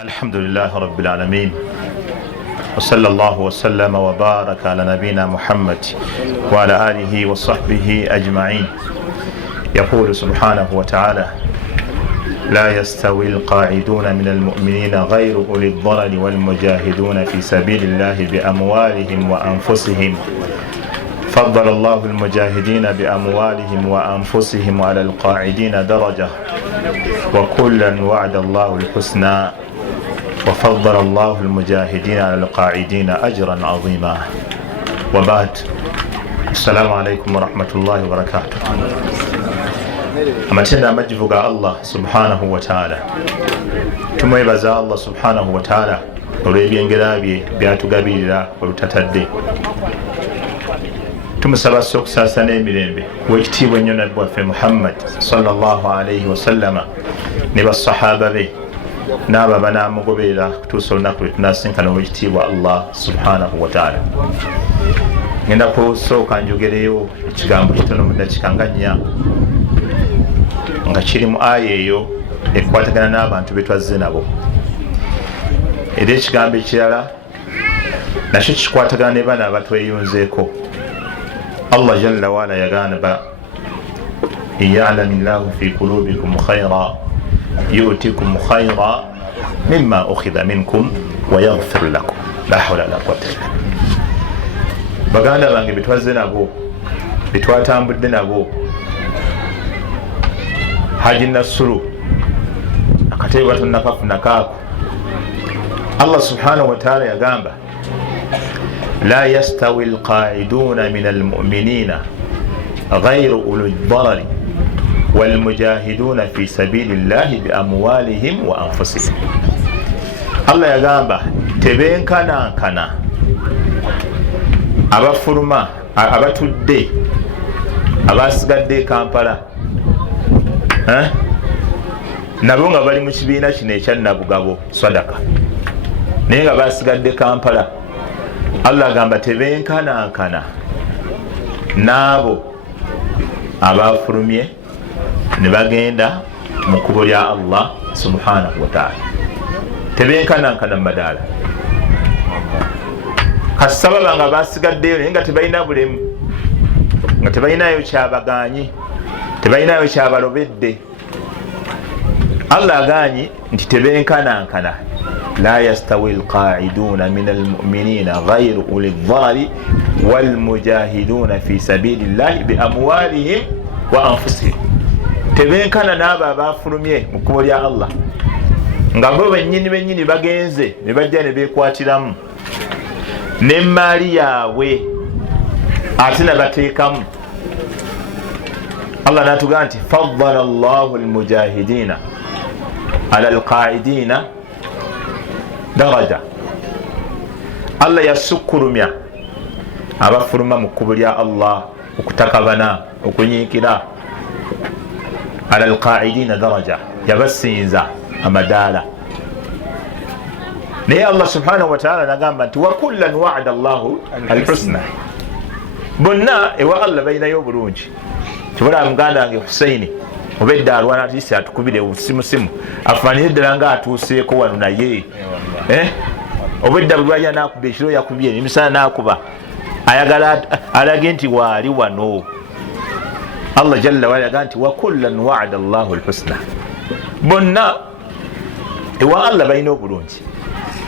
الحمد لله رب العالمين وصلى الله وسلم وبارك على نبينا محمد وعلى آله وصحبه أجمعين. يقول سبحانه وتعالى: لا يستوي القاعدون من المؤمنين غير أولي الضرر والمجاهدون في سبيل الله بأموالهم وأنفسهم فضل الله المجاهدين بأموالهم وأنفسهم على القاعدين درجة وكلا وعد الله الحسنى وفضل الله المجاهدين على القاعدين أجرا عظيما. وبعد، السلام عليكم ورحمة الله وبركاته. amatenda amajjivu ga Allah subhanahu wa ta'ala, tumwebaza Allah subhanahu wa ta'ala olw'ebyengera bye byatugabirira olutatadde. Tumusaba okusaasana emirembe w'ekitiibwa ennyo nabbi waffe Muhammad sallallahu alayhi wasallama ne basahaba be n'abo abanaamugoberera kutuusa olunaku lwe tunaasinkana ow'ekitiibwa Allah subhanahu wa ta'ala. Ngenda kusooka njogereyo ekigambo kitono mu ddakiika nga 4 nga kiri mu aya eyo ekwatagana n'abantu be twazze nabo, era ekigambo ekirala nakyo kikwatagana ne bana abatweyunzeeko. Allah jalla waala yagamba: iya'lamu llahu fi qulubikum khayra yu'tikum khayra mimma ukhidha minkum wa yaghfir lakum. La hawla wala quwwata illa billah. Baganda bange betwazze nabo, betwatambudde nabo, Haji Nasuru akatebe batonakafuna kaako, Allah subhanahu wa ta'ala yagamba: la yastawi alqa'iduna min almu'minina ghayru uli dharari walmujahiduna fi sabilillahi biamwalihim wa anfusihim. Allah yagamba tebenkanankana abafuluma abatudde abasigadde Kampala nabo nga bali mu kibiina kino ekyannabugabo sadaka, naye nga basigadde Kampala. Allah agamba tebenkanankana n'abo abafulumye ne bagenda mu kkubo lya Allah subhanahu wa ta'ala. Tebenkanankana madaala kasaba banga basigaddeyo naye nga tebalina bulemu, nga tebalinayo kyabaganyi, tebalinayo kyabalobedde. Allah aganyi nti tebenkanankana: la yastawi alqa'iduna min almu'minina ghayru uli dharari walmujahiduna fi sabilillahi biamwalihim wa anfusihim. Tebenkana n'abo abafulumye mu kkubo lya Allah nga bo bennyini bagenze ne bajja ne beekwatiramu n'emmaali yaabwe ate nabateekamu. Allah n'atugamba nti faddala Allahu almujahidina ala alqa'idina daraja. Allah yasukkulumya abafuluma mu kkubo lya Allah okutakabana, okunyiikira. ala alqa'idina daraja, yabasinza amadaala. Naye Allah subhanahu wa ta'ala nagamba nti wakullan wa'ada Allahu alhusna. Bonna ewa Allah balinayo obulungi. Kibula muganda wange Husaini obedda alwana atisi atukubire usimusimu afaanire ddala nga atuuseeko wano naye obedda bulwanya nakuba ekiro yakubye emisana nakuba ayagala alage nti waali wano. Allah jalla waala yagamba nti wakullan wa'ada Allahu alhusna. Bonna ewa Allah balina obulungi.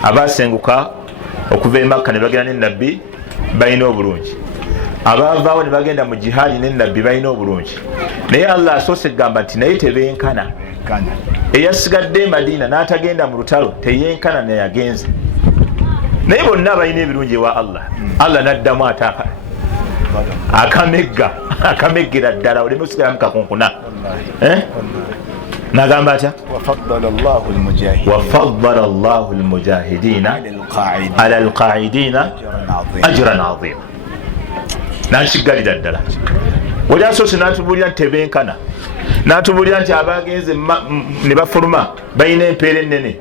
Abasenguka okuva e Makka ne bagenda ne nabbi balina obulungi, abavaawo ne bagenda mu jihaadi ne nabbi balina obulungi. Naye Allah asoose kugamba nti naye tebenkana. Eyasigadde e Madina n'atagenda mu lutalo teyenkana neyagenze. Naye bonna balina ebirungi ewa Allah. Allah n'addamu ataka akameggera ddala oleme osigalamu kakunkuna. Nagamba atya? wafaddala Allahu almujahidina ala alqa'idina ajran azima. Nakiggalira ddala. Wali asoose n'atubulira nti tebenkana, n'atubulira nti abagenze ne bafuluma balina empeera ennene,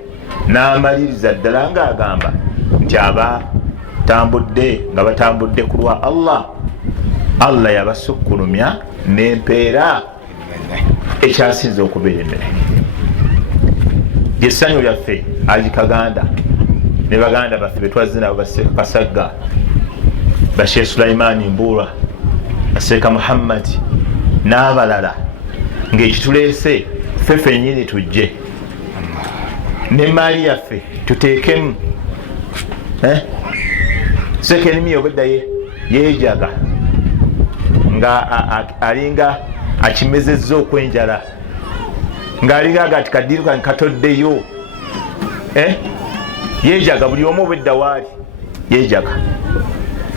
n'amaliriza ddala ng'agamba nti abatambudde nga batambudde ku lwa Allah, Allah yabasukkulumya n'empeera ekyasinze okubeera ennene. yesanyu lyaffe alikaganda ne baganda baffe betwazze nabo baseeka Kasagga, Bashir Sulaimani Mbura, baseeka Muhammad n'abalala, ng'ekituleese ffe ffennyini tujje ne maali yaffe tuteekemu. Sekenimi obedda yeejaga nga alinga akimezezza okwenjala, ng'alinga gati kadiru kan katoddeyo, yeejaga buli omu obedda waali yeejaga.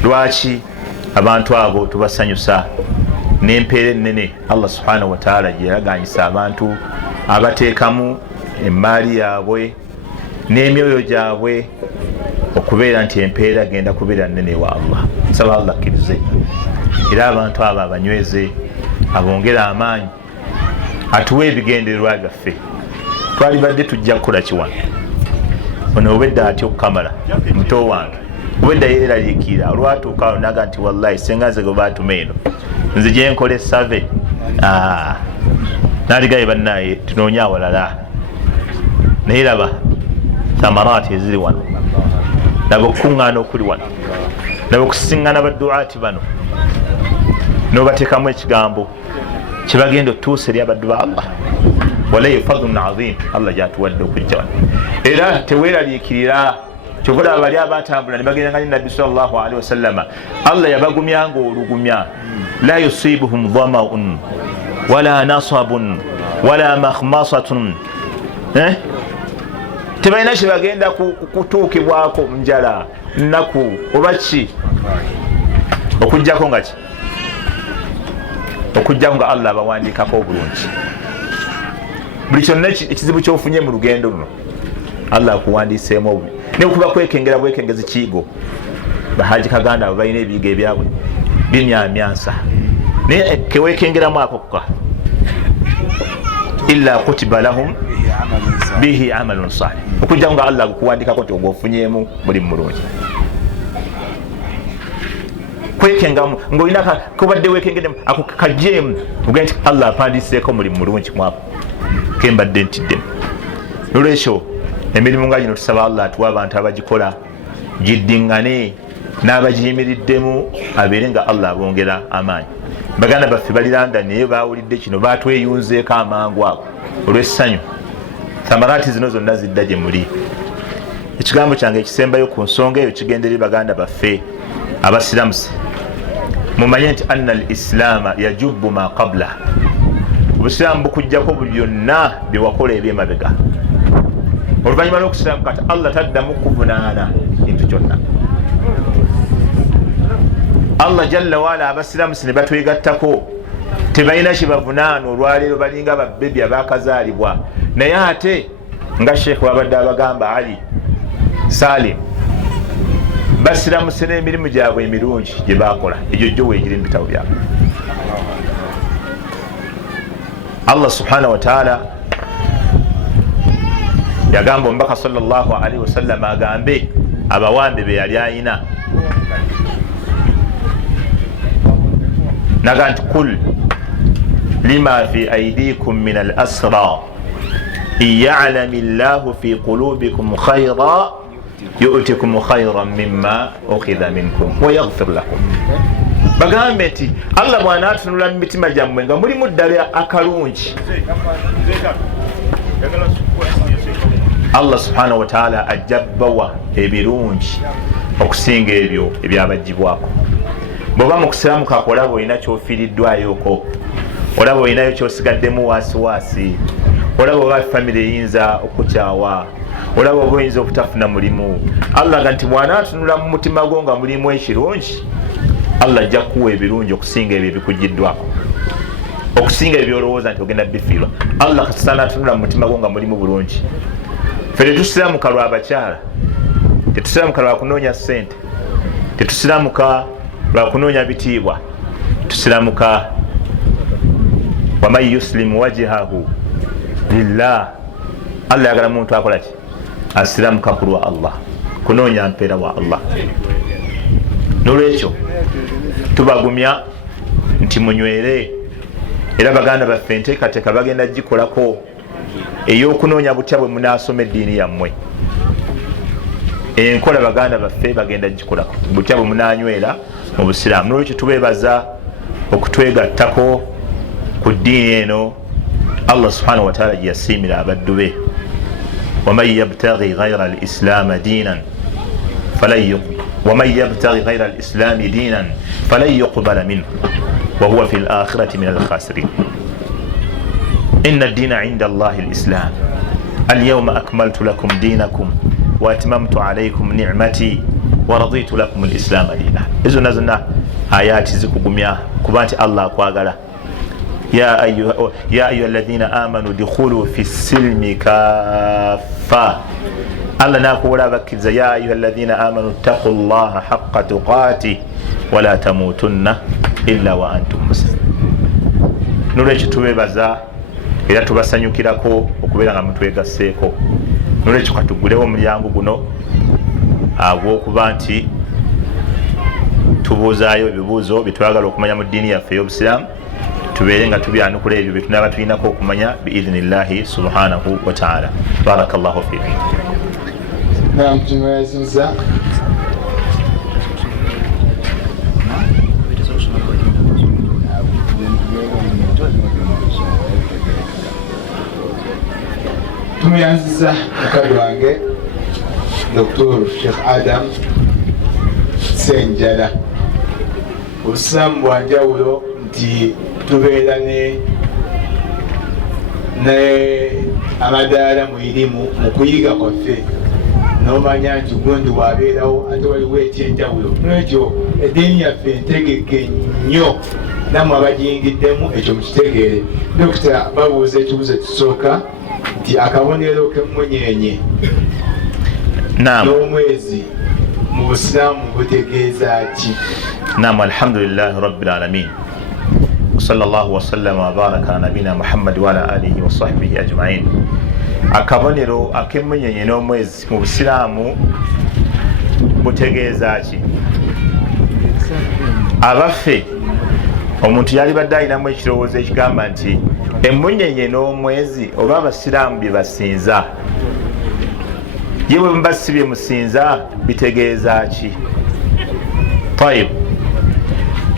Lwaki abantu abo tubasanyusa n'empeera ennene Allah subhanahu wa ta'ala gye yaraganyisa abantu abateekamu emaali yaabwe n'emyoyo gyabwe okubeera nti empeera genda kubeera nnene wa Allah. Nsaba Allah akkirize era abantu abo abanyweze, abongera amaanyi, atuwe ebigendererwa byaffe. Twalibadde tujja kukola kiwano ono obedda atya okukamala muto wange, obedda yeeraliikira olwatuukaawo naga nti wallahi senga nze gwe baatuma eno nze gye nkola save n'aligaye bannaye tunoonya awalala. Naye laba thamaraati eziri wano, laba okukuŋŋaana okuli wano, laba okusiŋŋana badduaati bano n'obateekamu ekigambo kyebagenda otuusa eri abaddu ba Allah. Wallahi fadlun azim Allah gyatuwadde okujja wano, era teweeraliikirira. Kyovula bali abatambula ne bagenda nga Nabbi sallallahu alaihi wasallama, Allah yabagumyanga olugumya. La yusibuhum dhama'un wala nasabun wala makhmasatun, tebalina kye bagenda kutuukibwako njala, nnaku oba ki, okujjako nga ki, okujjako nga Allah abawandiikako obulungi. Buli kyonna ekizibu kyofunye mu lugendo luno Allah akuwandiiseemu obulungi. Ne kuba kwekengera bwekengezi kiigo, Bahaji Kaganda abo balina ebiyigo ebyabwe bimyamyansa, naye kewekengeramu akokka illa kutiba lahum bihi amalun salih, okujja nga Allah akuwandikako nti ogwofunyeemu mulimu mulungi. Kwekengamu ng'olina kubadde wekengeremu ako kajeemu ogenda nti Allah apandiseeko mulimu mulungi mwako kembadde ntiddemu. Olwekyo emirimu nga gino tusaba Allah atuwa abantu abagikola giddiŋŋane n'abagiyimiriddemu abeere nga Allah abongera amaanyi. Baganda baffe bali London naye baawulidde kino baatweyunzeeko amangu ago olw'essanyu. Thamaraati zino zonna zidda gye muli. Ekigambo kyange ekisembayo ku nsonga eyo kigenda eri baganda baffe abasiramusi. Mumanye nti anna al islaama yajubbu ma qabla, obusiraamu bukujjako buli byonna bye wakola ebyemabega. Oluvannyuma lw'okusiraamu kati Allah taddamu kuvunaana kintu kyonna. Allah jalla waala abasiramusi ne batwegattako, tebalina kye bavunaana olwaleero, balinga babbebi abaakazaalibwa. Naye ate nga Sheikh wabadde abagamba Ali Salim, basiramuse n'emirimu gyabwe emirungi gye baakola, egyo jjo weegiri mu bitabo byabwe. Allah subhanahu wa ta'ala yagamba omubaka sallallahu alaihi wasallam agambe abawambe be yali ayina, naga nti kul lima fi aidikum min al asra in ya'lami llahu fi qulubikum khayra yu'tikum khayran mimma ukhidha minkum wa yaghfir lakum. Bagambe nti Allah bw'anaatunula mu mitima gyammwe nga mulimu ddala akalungi, Allah subhanahu wa ta'ala ajja bawa ebirungi okusinga ebyo ebyabagibwako. Bw'oba mu kusiramuka olaba olina kyofiiriddwayoko, olaba olinayo kyosigaddemu waasiwaasi, olaba oba famire eyinza okukyawa, olaba oba oyinza okutafuna mulimu. Allah ga nti bw'anaatunula mu mutima gwo nga mulimu ekirungi, Allah ajja kuwa ebirungi okusinga ebyo ebikugiddwako, okusinga ebyolowooza nti ogenda bifiirwa. Allah kasana atunula mu mutima gwo nga mulimu bulungi. Ffe tetusiramuka lwa bakyala, tetusiramuka lwa kunoonya ssente, tetusiramuka lwa kunoonya bitiibwa, tusiramuka waman yuslimu wajhahu lillah. Allah yagala muntu akola ki? Asiramuka ku lwa Allah, kunoonya mpeera wa Allah. Nolwekyo tubagumya nti munywere, era baganda baffe enteekateeka bagenda gikolako ey'okunoonya butya bwe munaasoma eddiini yammwe. Enkola baganda baffe bagenda gikolako butya bwe munanywera mu busiraamu. Nolwekyo tubeebaza okutwegattako ku ddiini eno Allah subhanahu wa ta'ala gye yasiimira abaddu be. waman yabtaghi ghayra al-islaami diinan falan yuqbala minhu wa huwa fi al-akhirati min al-khasirin. inna ad-diina 'inda Allahi al-islam al-yawma akmaltu lakum diinakum wa atmamtu alaykum ni'mati wa raditu lakum al-islaama diina. Ezo nazona ayati zikugumya kuba nti Allah akwagala. ya ayuha alladhina amanu dukhulu fi silmi kaffa. Allah nakuwola abakkiriza ya ayuha alladhina amanu ttaqu llaha haqqa tuqati wa la tamutunna illa wa antum muslimun. Nolwekyo tubebaza era tubasanyukirako okubeera nga mutwegasseeko. Nolwekyo katugulewo omulyango guno agw'okuba nti tubuuzaayo ebibuuzo byetwagala okumanya mu ddiini yaffe ey'obusiraamu, tubeere nga tubyanukula ebyo bye tunaba tulinako okumanya biidhinillahi subhanahu wa ta'ala. Barakallahu fiikum. Naam, tumeweza tumeanziza mukali wange Dr. Sheikh Adam Senjala. Obusiraamu bwa njawulo nti tubeera ne amadaala mu irimu mu kuyiga kwaffe nomanya nti gundi wabeerawo ate waliwo ekyenjawulo. Nolwekyo eddiini yaffe ntegeke nnyo, nammwe abagiyingiddemu ekyo mukitegeere. Dokita babuuza ekibuuzo ekisooka nti akabonero k'emmunyenye n'omwezi mu busiraamu butegeeza ki? Naam, alhamdulillahi rabbil alamin. Sallallahu wa sallama wa baraka ala nabina Muhammad wa ala alihi wa sahbihi ajma'in. Akabonero ak'emmunyenye n'omwezi mu busiraamu butegeeza ki? Abaffe omuntu yali badde alinamu ekirowoozo ekigamba nti emmunyenye n'omwezi oba abasiraamu bye basinza, ye bwe muba si bye musinza bitegeeza ki? Tayib,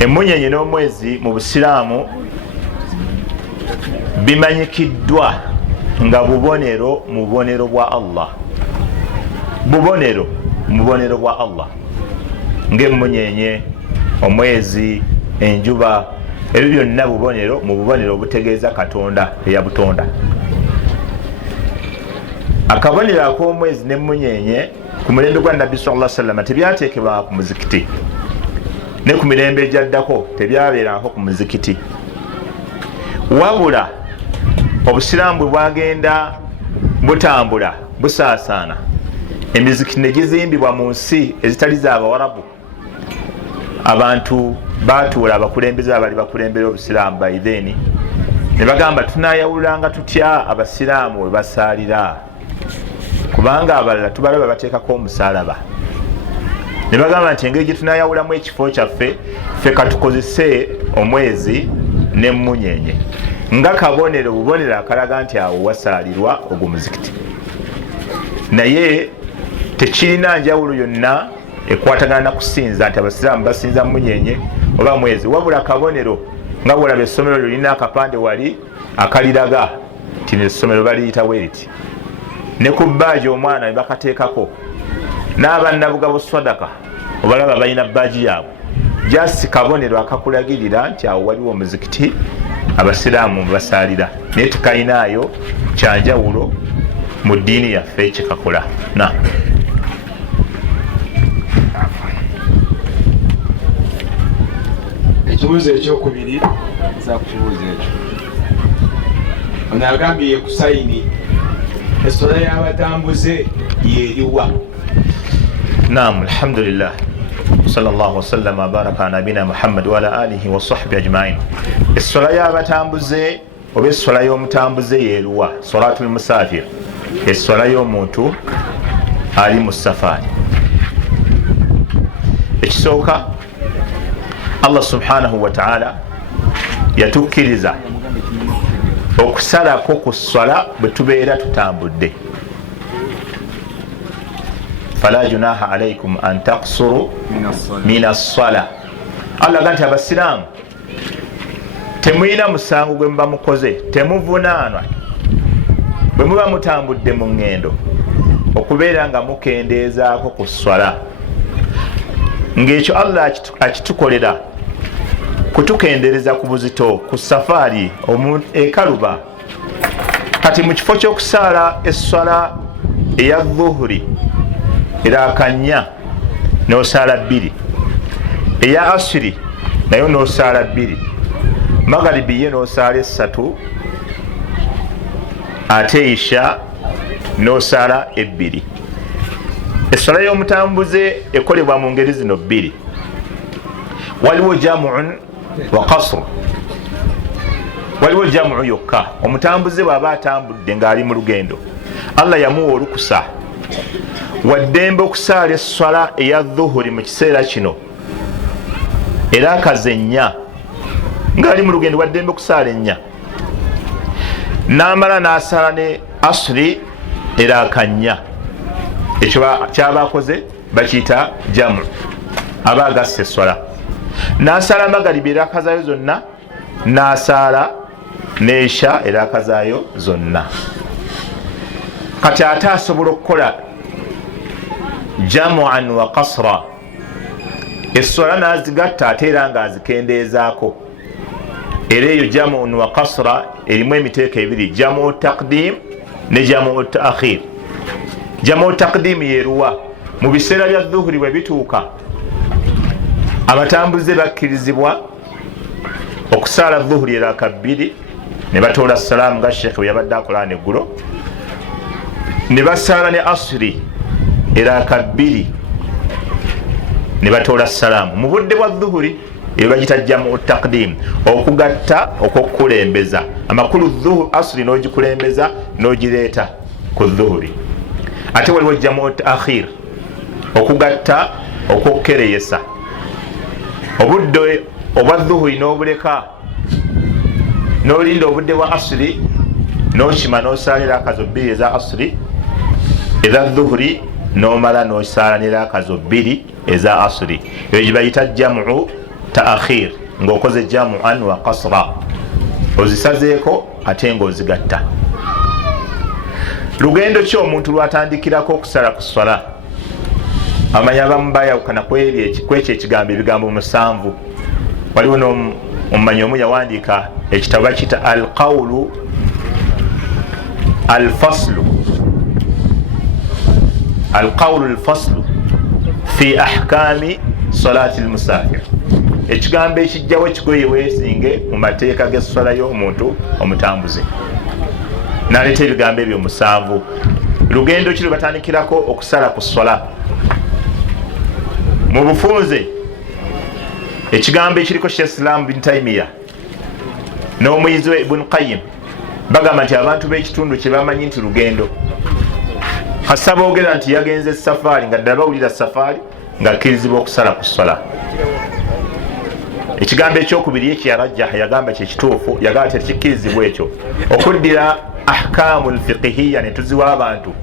emmunyenye n'omwezi mu busiraamu bimanyikiddwa nga bubonero mu bubonero bwa Allah. Bubonero mu bubonero bwa Allah ng'emmunyenye, omwezi, enjuba, ebyo byonna bubonero mu bubonero obutegeeza Katonda eyabutonda. Akabonero ak'omwezi n'emmunyenye ku mulembe gwa Nabbi sallallahu alaihi wasallam tebyateekebwa ku muzikiti, ne ku mirembe egyaddako tebyabeerangako ku muzikiti, wabula obusiraamu bwe bwagenda butambula busaasaana, emizikiti ne gizimbibwa mu nsi ezitali z'Abawarabu, abantu baatuula abakulembeze abali bakulembera obusiraamu baidheeni ne bagamba tunayawulanga tutya abasiraamu we basaalira, kubanga abalala tubalaba bateekako omusalaba. Ne bagamba nti engeri gye tunayawulamu ekifo kyaffe ffe katukozese omwezi n'emmunyenye nga kabonero, bubonero akalaga nti awo wasaalirwa ogwo muzikiti. Naye tekirina njawulo yonna ekwatagana na kusinza nti abasiraamu basinza mmunyenye oba mwezi, wabula kabonero nga bwolaba essomero lirina akapande wali akaliraga nti essomero baliyita bweriti, ne ku bbaaji omwana ne bakateekako, n'abannabugabo swadaka obalaba balina bbaaji yaabwe, jasi kabonero akakulagirira nti awo waliwo omuzikiti abasiraamu basaalira, naye tukalinaayo kyanjawulo mu ddiini yaffe kyekakola. Na ekibuuzo ekyokubiri nza kukibuuza ekyo. Ono agambye ku sayini essala y'abatambuze yeriwa? Naam, alhamdulillah, sallallahu wasallam wa baraka ala nabina Muhammad wa ala alihi wa sahbihi ajma'in. Essala y'abatambuze oba essala y'omutambuze yeruwa? Salatul musafir, essala y'omuntu ali mu safaari. Ekisooka, Allah subhanahu wa ta'ala yatukkiriza okusalako ku swala bwe tubeera tutambudde. fala junaha alaikum an taksuru min assala. Allah aga nti abasiraamu temulina musango gwe muba mukoze, temuvunaanwa bwe muba mutambudde mu ngendo okubeera nga mukendeezaako ku swala. ng'ekyo Allah akitukolera kutukendereza ku buzito, ku safaari ekaluba. kati mu kifo ky'okusaala esswala eya dhuhuri erakanya n'osaala 2, eya asiri nayo n'osaala 2, magaribi ye n'osaala 3, ate isha n'osaala 2. esswala y'omutambuze ekolebwa mu ngeri zino 2. waliwo jamuun wa qasr. waliwo jamu yokka. omutambuze bw'aba atambudde ng'ali mu lugendo, Allah yamuwa olukusa waddembe okusaala esswala eya dhuhuri mu kiseera kino era akaze 4 ng'ali mu lugendo, waddembe okusaala 4, n'amala n'asaala ne asri era akanya. ekyo kyaba akoze bakiyita jamu, aba agasse esswala. n'asaala magaribi era akazaayo zonna, n'asaala n'esha era akazaayo zonna. kati ate asobola okukola jamuan wa qasra, esswala n'azigatta ate era ng'azikendeezaako. era eyo jamuun wa qasra erimu emiteeko 2, jamu taqdim ne jamu taakhir. jamu taqdim yeruwa mu biseera bya dhuhuri bwe bituuka, abatambuze bakkirizibwa okusaala dhuhuri eraka 2 ne batoola salaamu nga sheekh bwe yabadde akola neggulo, ne basaala ne asiri eraka 2 ne batoola salaamu mu budde bwa dhuhuri. eyo bagita jamu taqdim, okugatta okwokulembeza amakulu dhuhuri asiri n'ogikulembeza n'ogireeta ku dhuhuri. ate waliwo jamu taakhir, okugatta okwokukereyesa obudde obwa dhuhuri n'obuleka n'olinda obudde bwa asiri n'okima n'osaalira akazo 2 eza asiri eza dhuhuri n'omala n'osaalanira akazo 2 eza asiri. eyo gibayita jamu taakhir, ng'okoze jamuan wa qasra, ozisazeeko ate ng'ozigatta. lugendo ki omuntu lwatandikirako okusala ku swala? amanya abamu bayawukana kwekyo ekigambo, ebigambo 7. waliwo n'omumanyi omu yawandiika ekitabo bakiyita alqawlu alfaslu fi ahkami salati almusafir. ekigambo ekijjawo ekikoye weesinge mu mateeka g'esswala y'omuntu omutambuze. n'aleeta ebigambo ebyo 7. lugendo ki lwe batandikirako okusala ku swala? mu bufunze ekigambo ekiriko Sheikh Islam bin Taymiya n'omuyizi we Ibn Qayyim bagamba nti abantu b'ekitundu kye bamanyi nti lugendo. kasa boogera nti yagenze safaari nga ddala bawulira safaari ng'akkirizibwa okusala ku swala. ekigambo ekyokubiri ekiyarajjaha yagamba kyekituufu, yagamba tekikkirizibwa ekyo. okuddira ahkamu lfiqihiya ne tuziwa abantu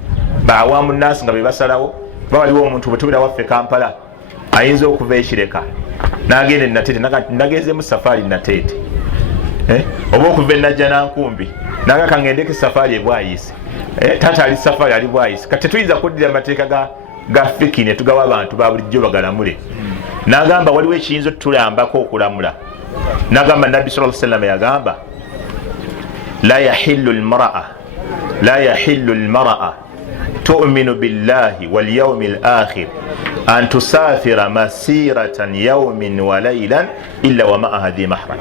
baawamu nnasi nga be basalawo. bawaliwo omuntu bwe tubira waffe Kampala ayinza okuva ekireka n'agenda e Nateete nagenzeemu safaari Nateete, oba okuva e Najja Nankumbi naga kangendeko safaari e Bwayiisi, taata ali safaari ali Bwayiisi. kati tetuyinza kuddira amateeka ga fiki ne tugawa abantu ba bulijjo bagalamule. n'agamba waliwo ekiyinza otulambako okulamula. n'agamba Nabbi sallallahu alaihi wasallam yagamba la yahillu almar'a tu'minu billahi wal yawmil akhir an tusafira masiratan yawmin wa laylan illa wa ma'aha dhi mahram.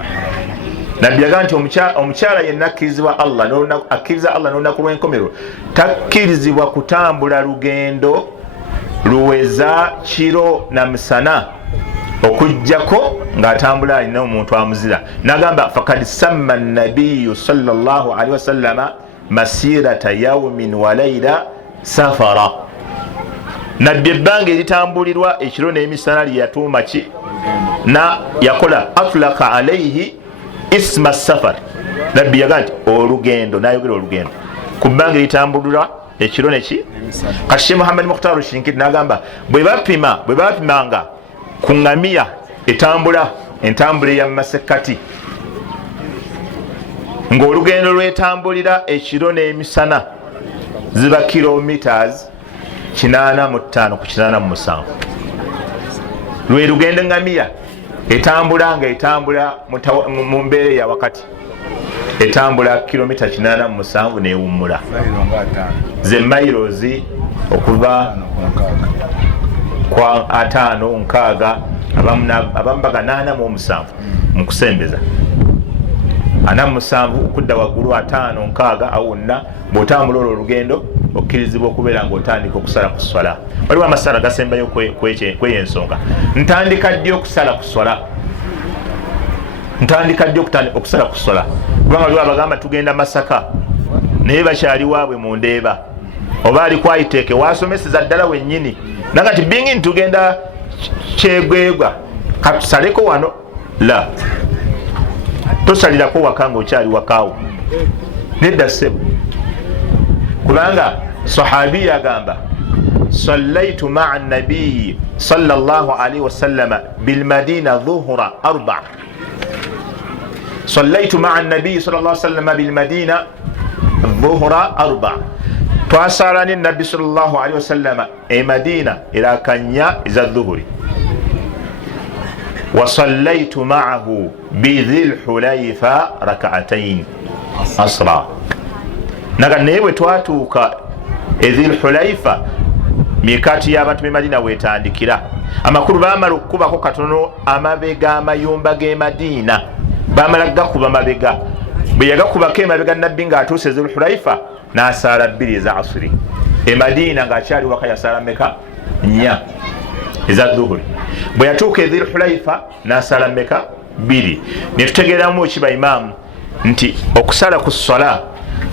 Nabbi yagamba nti omukyala yenna akkirizibwa Allah n'olunaku lw'enkomerero takkirizibwa kutambula lugendo luweza kiro na misana okujjako ng'atambula alina omuntu amuzira. n'agamba fakad samma an-nabiyyu sallallahu alaihi wasallama masirata yawmin wa layla safara. Nabbi ebbanga eritambulirwa ekiro n'emisana lyeyatuuma ki na yakola atlaqa alayhi isma safar, nabbi yagaa nti olugendo nayogera olugendo ku bbanga litambulira ekiro neki kati Sheikh Muhammad Mukhtar Shinkiti nagamba bwe bapimanga ku ngamiya entambula ya masekati ng'olugendo lwetambulira ekiro n'emisana ziba kilometers 85 ku 87 lwe lugendo ngamiya etambula mu mbeera ya wakati etambula kilomita 87 newummula ze mailozi okuva kwa 5 nkaaga abamu baga 87 mu kusembeza 47 okudda waggulu 5 nkaaga awonna bw'otambula olwo olugendo okkirizibwa okubeera ng'otandika okusala ku swala. Waliwo amasala gasembayo kweyo ensonga. Ntandika ddi okusala ku swala? Kubanga waliwo abagamba tugenda Masaka naye bakyali waabwe mu Ndeeba oba ali kwayiteeke wasomeseza ddala wennyini naga nti bingi ntugenda Kyegwegwa katusaleko wano la tosalirako waka ng'okyali wakaawo nedda ssebo kubanga sahabi yagamba sallaitu maa nabiyi sallallahu alaihi wasallama bilmadina dhuhura 4 sallaitu maa nabiyi sallallahu alaihi wasallama bilmadina dhuhura 4 twasala ne nabbi sallallahu alaihi wasallama e Madina ila kanya iza dhuhuri wasallaitu maahu bidhil hulayfa rak'atayn asra naga naye bwe twatuuka edhil hulayfa mikati y'abantu b'e Madina wetandikira amakulu baamala okukubako katono amabega amayumba g'e Madina baamala gakuba mabega bwe yagakubako emabega nabbi ng'atuuse edhil hulayfa n'asaala 2 eza asiri e Madina ng'akyali waka yasaala meka 4 eza dhuhuri bwe yatuuka edhil hulayfa n'asaala meka 2 ne tutegeeramu ekiba imaamu nti okusala ku swala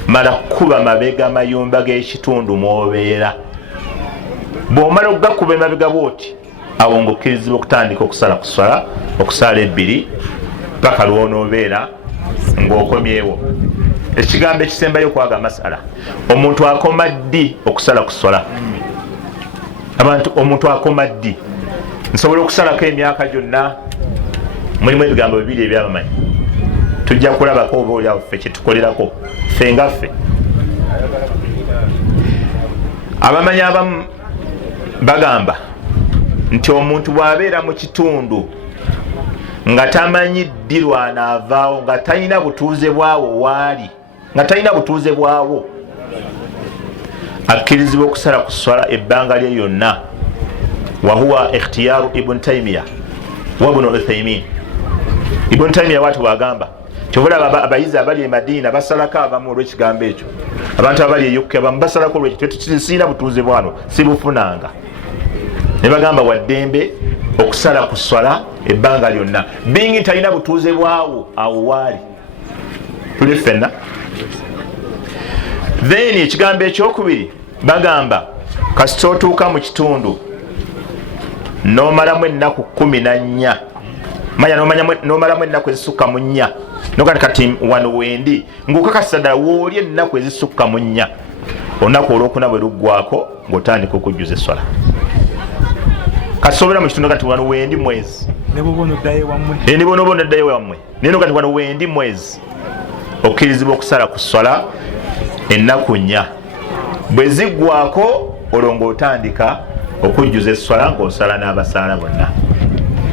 mala kuba mabega mayumba g'ekitundu mw'obeera bw'omala okugakuba emabega bw'oti awo ng'okkirizibwa okutandika okusala ku swala okusaala 2 paka lw'onoobeera ng'okomyewo. Ekigambo ekisembayo okwaga masala omuntu akoma ddi okusala ku swala? Omuntu akoma ddi? Nsobola okusalako emyaka gyonna? Mulimu ebigambo 2 ebyabamanyi tujja kulabako oba oliawo ffe kyetukolerako ffe nga ffe. Abamanyi abamu bagamba nti omuntu bw'abeera mu kitundu nga tamanyi ddi lwanaavaawo nga talina butuuze bwawo waali akkirizibwa okusala ku swala ebbanga lye lyonna. Wahuwa ikhtiyaru Ibn Taymiyyah wa Ibn Uthaymin. Ibn Taymiyyah watu wagamba kyobulaba abayizi abali e Madina basalako abamu olw'ekigambo ekyo, abantu abali eyokka abamu basalako olw'ekyo tusiina butuuze bwano sibufunanga ne bagamba waddembe okusala ku swala ebbanga lyonna bingi talina butuuze bwawo awo waali tuli ffenna. Then ekigambo ekyokubiri bagamba kasita otuuka mu kitundu n'omalamu ennaku 14 n'omalamu ennaku ezisukka mu 4 nokati wano wendi ng'okakasa ddala wooli ennaku ezisukka mu 4 olunaku olwokuna bwe luggwako ng'otandika okujjuza esswala. Kasobera mu kitundu kati wano wendi mwezi ne bonoba onoddayo wammwe naye nokati wano wendi mwezi okkirizibwa okusala ku swala ennaku 4 bwe ziggwako olwo ng'otandika okujjuza esswala ng'osala n'abasaala bonna.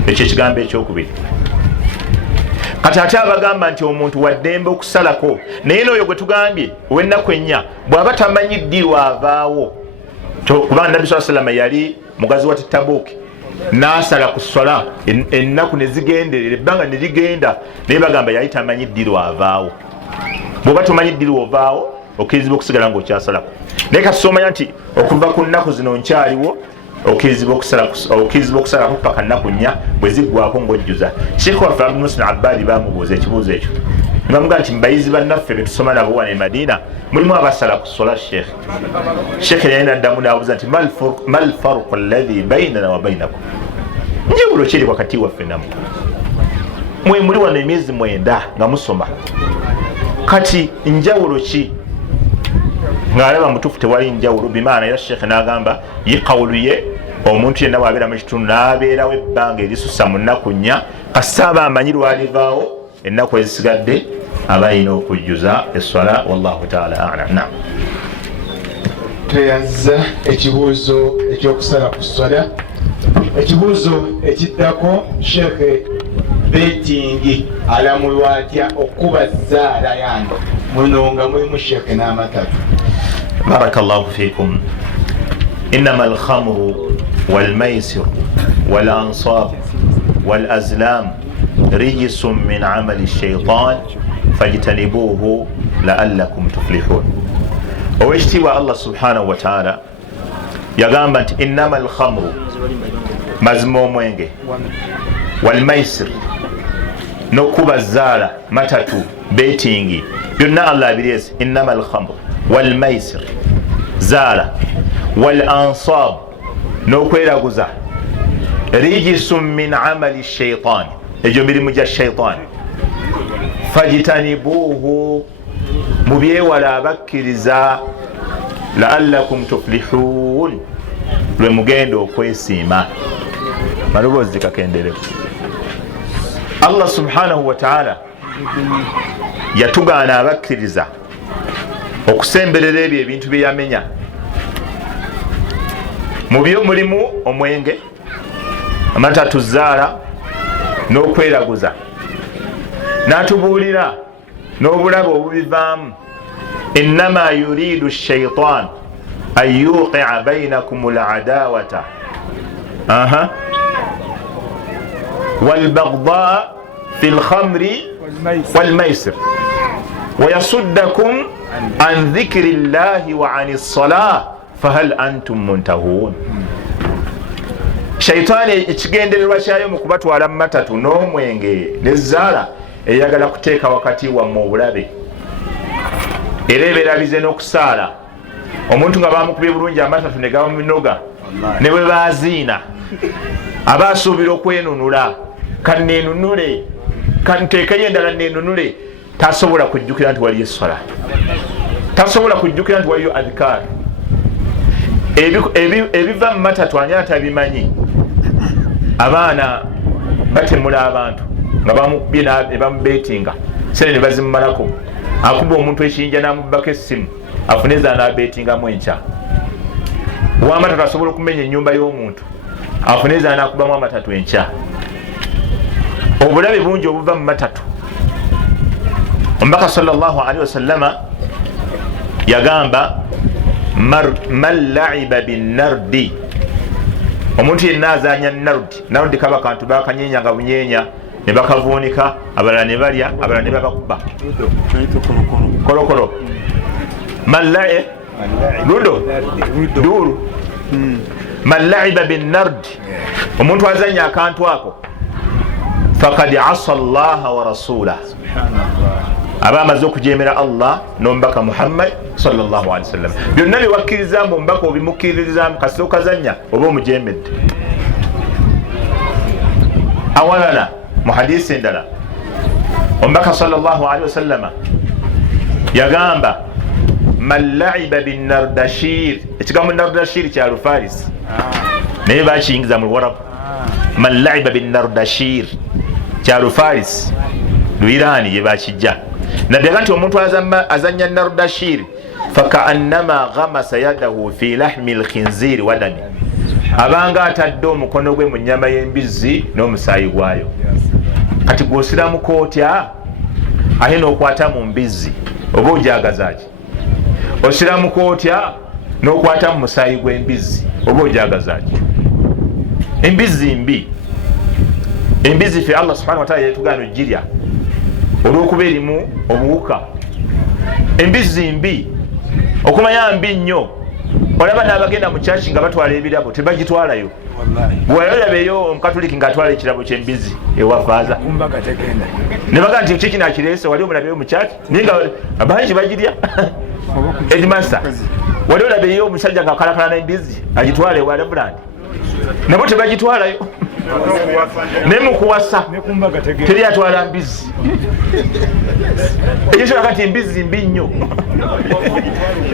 Ekyo ekigambo ekyokubiri. Kati ate abagamba nti omuntu waddembe okusalako naye n'oyo gwe tugambye ow'ennaku 4 bw'aba tamanyi ddi lwavaawo kubanga nabbi sallallahu alayhi wasallam yali mugazi wa Tabuuki n'asala ku swala ennaku ne zigenderera ebbanga ne ligenda naye bagamba yali tamanyi ddi lwavaawo. Bw'oba tomanyi ddi lwovaawo okkirizibwa okusigala ng'okyasalako naye kati somanya nti okuva ku nnaku zino nkyaliwo okkirizibwa okusalako paka nnaku 4 bwe ziggwako ng'ojjuza. Sheikh waffe Abdul Muhsin Abbadi bamubuuza ekibuuzo ekyo ne bamugaa nti mubayizi bannaffe betusoma nabo wano e Madina mulimu abasala ku swala Sheikh yali naddamu n'abuuza nti mal farqu alladhi bainana wa bainakum, njawulo kiri wakati waffe nammwe mwe muli wano emyezi 9 nga musoma kati njawulo ki ng'alaba mutuufu tewali njawulo bimaana era sheekhe n'agamba ye kawulu ye omuntu yenna bw'abeera mu kitundu n'abeerawo ebbanga erisusa mu nnaku nnya kasita aba amanyi lwalivaawo ennaku ezisigadde aba ayina okujjuza esswala wallahu taala alam. Tuyazza ekibuuzo ekyokusala ku swala. Ekibuuzo ekiddako sheekhe betingi alamulwa atya okuba zaala yange muno nga mulimu sheekhe n'amatatu. barakallahu fikum. innama alkhamru walmaisir walansab walazlam rijisun min amali shaitan fajtanibuhu laallakum tuflihun. owekitiibwa allah subhanahu wataala yagamba nti innama alkhamru mazima omwenge walmaisir nokuba zaala matatu betingi byonna allah abirezi. innama alkhamru walmaisir zaala walansab nokweraguza rijisun min amali shaitan egyo mirimu gya shaitan fajtanibuhu mubyewala abakkiriza laallakum tuflihun lwe mugenda okwesiima. maloboozi kakendereku. allah subhanahu wataala yatugaana abakkiriza okusemberera ebyo ebintu byeyamenya. mu byo mulimu omwenge, amatatu zaala n'okweraguza. n'atubuulira n'obulabe obubivaamu. innama yuridu shaitan an yuqia bainakum aladawata walbagdaa fi lkhamri walmaisir wayasuddakum an dhikri llahi wa ani lsalah fahal antum muntahun. shaitaani ekigendererwa kyayo mu kubatwala mu matatu n'omwenge nezaala eyagala kuteeka wakati wammwe obulabe era ebeerabize n'okusaala. omuntu nga bamukubye bulungi amatatu ne gaba minoga ne bwe baziina aba asuubira okwenunula kannenunule kanteekayo endala nenunule tasobola kujjukira nti waliyo esswala, tasobola kujjukira nti waliyo adhikaar. ebiva mu matatu ani atabimanyi. abaana batemula abantu nga bamukubye bamubeetinga sene ne bazimumalako. akuba omuntu ekiyinja n'amubbako essimu afune za n'abeetingamu enkya. owamatatu asobola okumenya ennyumba y'omuntu afune za n'akubamu amatatu enkya. obulabe bungi obuva mu matatu. omubaka sallallahu alaihi wasallama yagamba man laiba binardi, omuntu yenna azanya nardi kaba kantu bakanyenya nga bunyeenya ne bakavuunika, abalala ne balya, abalala ne babakuba kolokolo. duru man laiba binardi, omuntu azanya akantu ako fakad asa allaha wa rasulah, aba amaze okujemera allah n'omubaka muhammad sallallahu alaihi wasallam. byonna byewakkirizamu omubaka obimukkiririzamu kasita okazanya oba omujemedde. awalala mu hadisi endala omubaka sallallahu alaihi wasallama yagamba man laiba binardashir. ekigambo nardashir kya lufarisi naye bakiyingiza mu luwarabu. man laiba binardashir kya lufarisi, lwirani ye bakijja. nabyaga nti omuntu azanya nardashir fakaannama ghamasa yadahu fi lahmi lkhinziri wadami, abanga atadde omukono gwe mu nyama y'embizzi n'omusaayi gwayo. kati gwosiramuko otya ate n'okwata mu mbizzi oba ojagazaki? osiramuko otya n'okwata mu musaayi gw'embizzi oba ojagazaki? embizzi mbi. embizzi fe allah subhanahu wataala yatugaana ogirya olw'okuba erimu obuwuka. embizzi mbi, okumanya mbi nnyo. olaba n'abagenda mu kyaki nga batwala ebirabo tebagitwalayo. bwewalabeyo omukatuliki ng'atwala ekirabo ky'embizzi ewafaaza ne baga nti kiki nakireese, wali omulabeyo mu kyaki naye nga bangi bagirya. edmasta wali olabeyo omusajja ng'akalakala n'embizzi agitwala ewa lebuland, nabo tebagitwalayo. ne mukuwasa teri atwala mbizi ekishoboka kati embizi mbi nnyo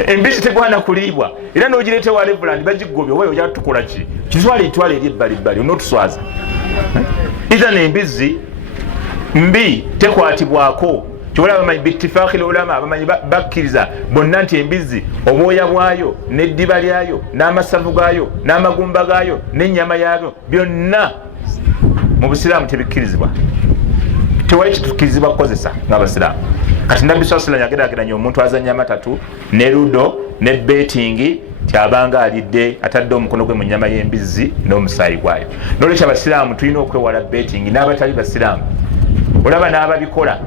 embizi tegwana kuliibwa era n'ogireeta wa Reverand bagigobye oba ojja tukola ki kitwale itwale eri ebbalibbali onootuswaza iza n'embizi mbi tekwatibwako kyobola bamanyi bittifaaki ulama abamanyi bakkiriza bonna nti embizi obwoya bwayo n'eddiba lyayo n'amasavu gaayo n'amagumba gaayo n'ennyama yaayo byonna mu busiraamu tebikkirizibwa tewali kitukkirizibwa kukozesa ng'abasiraamu kati nabbi saa sallam yageraageranya omuntu azanya amatatu ne ludo ne betingi tyabanga alidde atadde omukono gwe mu nnyama y'embizi n'omusaayi gwayo n'olwekyo abasiraamu tulina okwewala betingi n'abatali basiraamu olaba n'ababikola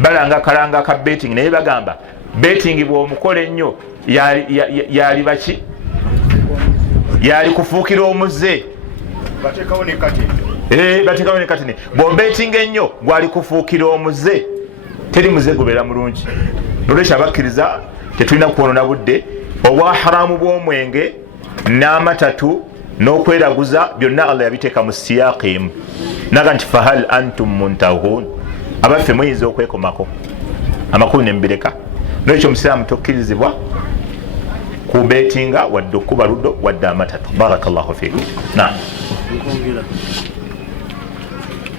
balanga kalanga ka betingi naye bagamba betingi bw'omukola ennyo yali baki yali kufuukira omuze bateekawo ne katini bw'obetinga ennyo gwali kufuukira omuze teri muze gubeera mulungi nolwekyo abakkiriza tetulina kwonona budde obwa haramu bw'omwenge n'amatatu n'okweraguza byonna Allah yabiteeka mu siyaaqi emu naga nti fahal antum muntahun abaffe muyinza okwekomako amakulu ne mbireka nolwekyo omusiraamu tokkirizibwa kubetinga wadde okuba ludo wadde amatatu barakallahu fikum naam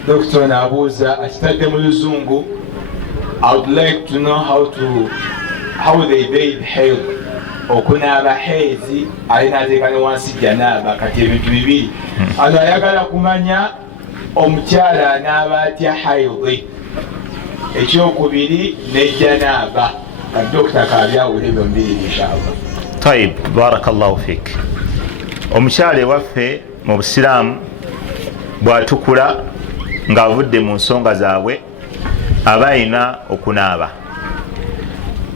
Dr. Nabuza akitadde mu luzungu I would like to know how they bathe haid okunaaba hezi alina ateeka ne wansi janaaba kati ebintu bibiri ano ayagala kumanya omukyala anaaba atya haidi ekyokubiri ne janaaba kati dokita kabyawula ebyo mbiri inshallah tayib barakallahu fik omukyala ewaffe mu busiraamu bwatukula ng'avudde mu nsonga zaabwe aba ayina okunaaba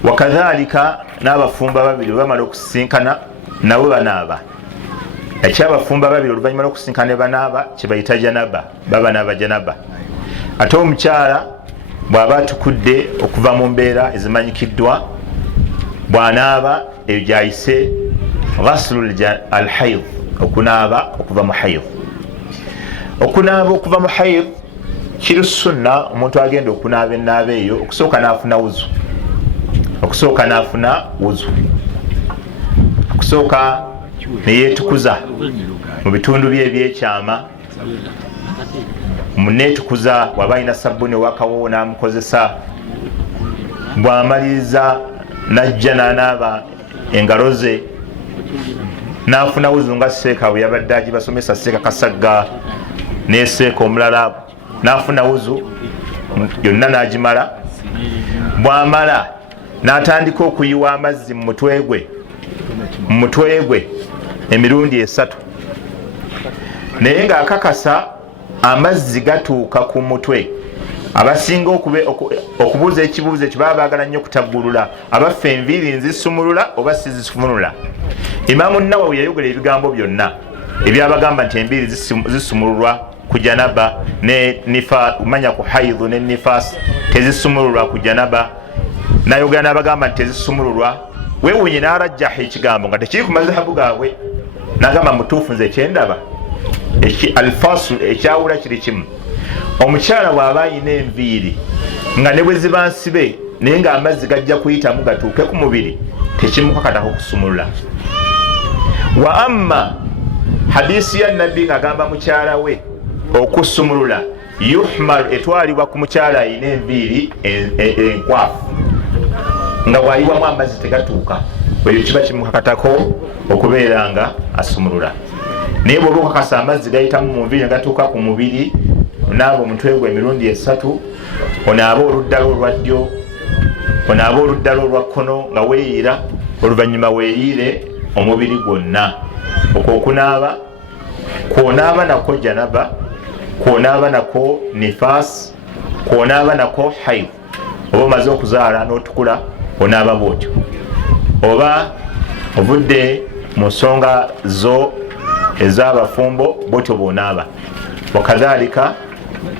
wakadhalika n'abafumba babiri bamala okusisinkana nabo banaaba ekyabafumba babiri oluvannyuma lw'okusisinkana ne banaaba kyebayita janaba babanaaba janaba ate omukyala bw'aba atukudde okuva mu mbeera ezimanyikiddwa bw'anaaba eyo gyayise ghaslu alhaid okunaaba okuva mu haid okunaaba okuva mu haid kiri sunna omuntu agenda okunaaba enaaba eyo okusooka n'afuna wuzu okusooka neyeetukuza mu bitundu bye ebyekyama muneetukuza waba alina sabbuni wakawowo n'amukozesa bw'amaliriza n'ajja n'anaaba engalo ze n'afuna wuzu nga seeka bwe yabadde agibasomesa seeka kasagga n'eseeka omulala n'afuna wuzu yonna n'agimala bw'amala n'atandika okuyiwa amazzi mu mutwe gwe emirundi 3 naye ng'akakasa amazzi gatuuka ku mutwe abasinga okubuuza ekibuuzo ekyo baba baagala nnyo okutaggulula abaffe enviiri nzisumulula oba sizisumulula Imaamu Nawawi yayogera ebigambo byonna ebyabagamba nti enviiri zisumululwa ku janaba ne nifa umanya ku haidhu ne nifas tezisumululwa ku janaba nayogera n'abagamba nti tezisumululwa weewunye n'arajjaha ekigambo nga tekiri ku mazhabu gaabwe nagamba mutuufu nze kyendaba alfasul ekyawula kiri kimu omukyala bw'aba ayina enviiri nga ne bwe ziba nsibe naye ng'amazzi gajja kuyitamu gatuuke ku mubiri tekimukakatako kusumulula wa amma hadisi ya nabbi ng'agamba mukyala we okusumulula yuhmal etwalibwa ku mukyala ayina enviiri enkwafu nga bw'ayiwamu amazzi tegatuuka bweyo kiba kimukakatako okubeera nga asumulula naye bw'oba okakasa amazzi gayitamu mu nviiri negatuuka ku mubiri onaaba omutwe gwe emirundi 3 onaaba oluddalo olwaddyo onaaba oluddalo olwa kkono nga weeyira oluvannyuma weeyiire omubiri gwonna okwokunaaba kwonaaba nako janaba kwonaaba nako nifas kwonaaba nako haid oba omaze okuzaala n'otukula onaaba bwotyo oba ovudde mu nsonga zo ez'abafumbo bwotyo bwonaaba wakadhalika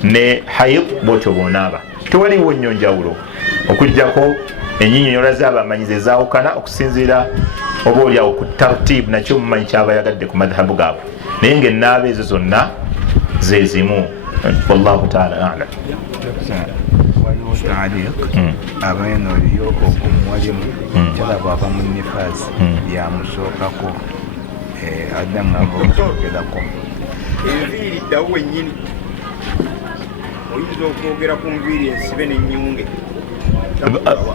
ne haid bwotyo bwonaaba tewaliwo nnyo njawulo okujjako ennyinnyonnyola z'abamanyizi ezaawukana okusinziira oba oliawo ku tartibu nakyo mumanyi kyaba yagadde ku madhabu gaabwe naye ng'ennaaba ezo zonna zezimu. Wallahu ta'ala a'lam. Waliwo taaliq abaana oliyo omuwalimu omukyala bw'ava mu nifaasi yamusookako adda ngamba omusookerako enviiri ddawo wennyini oyinza okwogera ku nviiri ensibe n'ennyunge.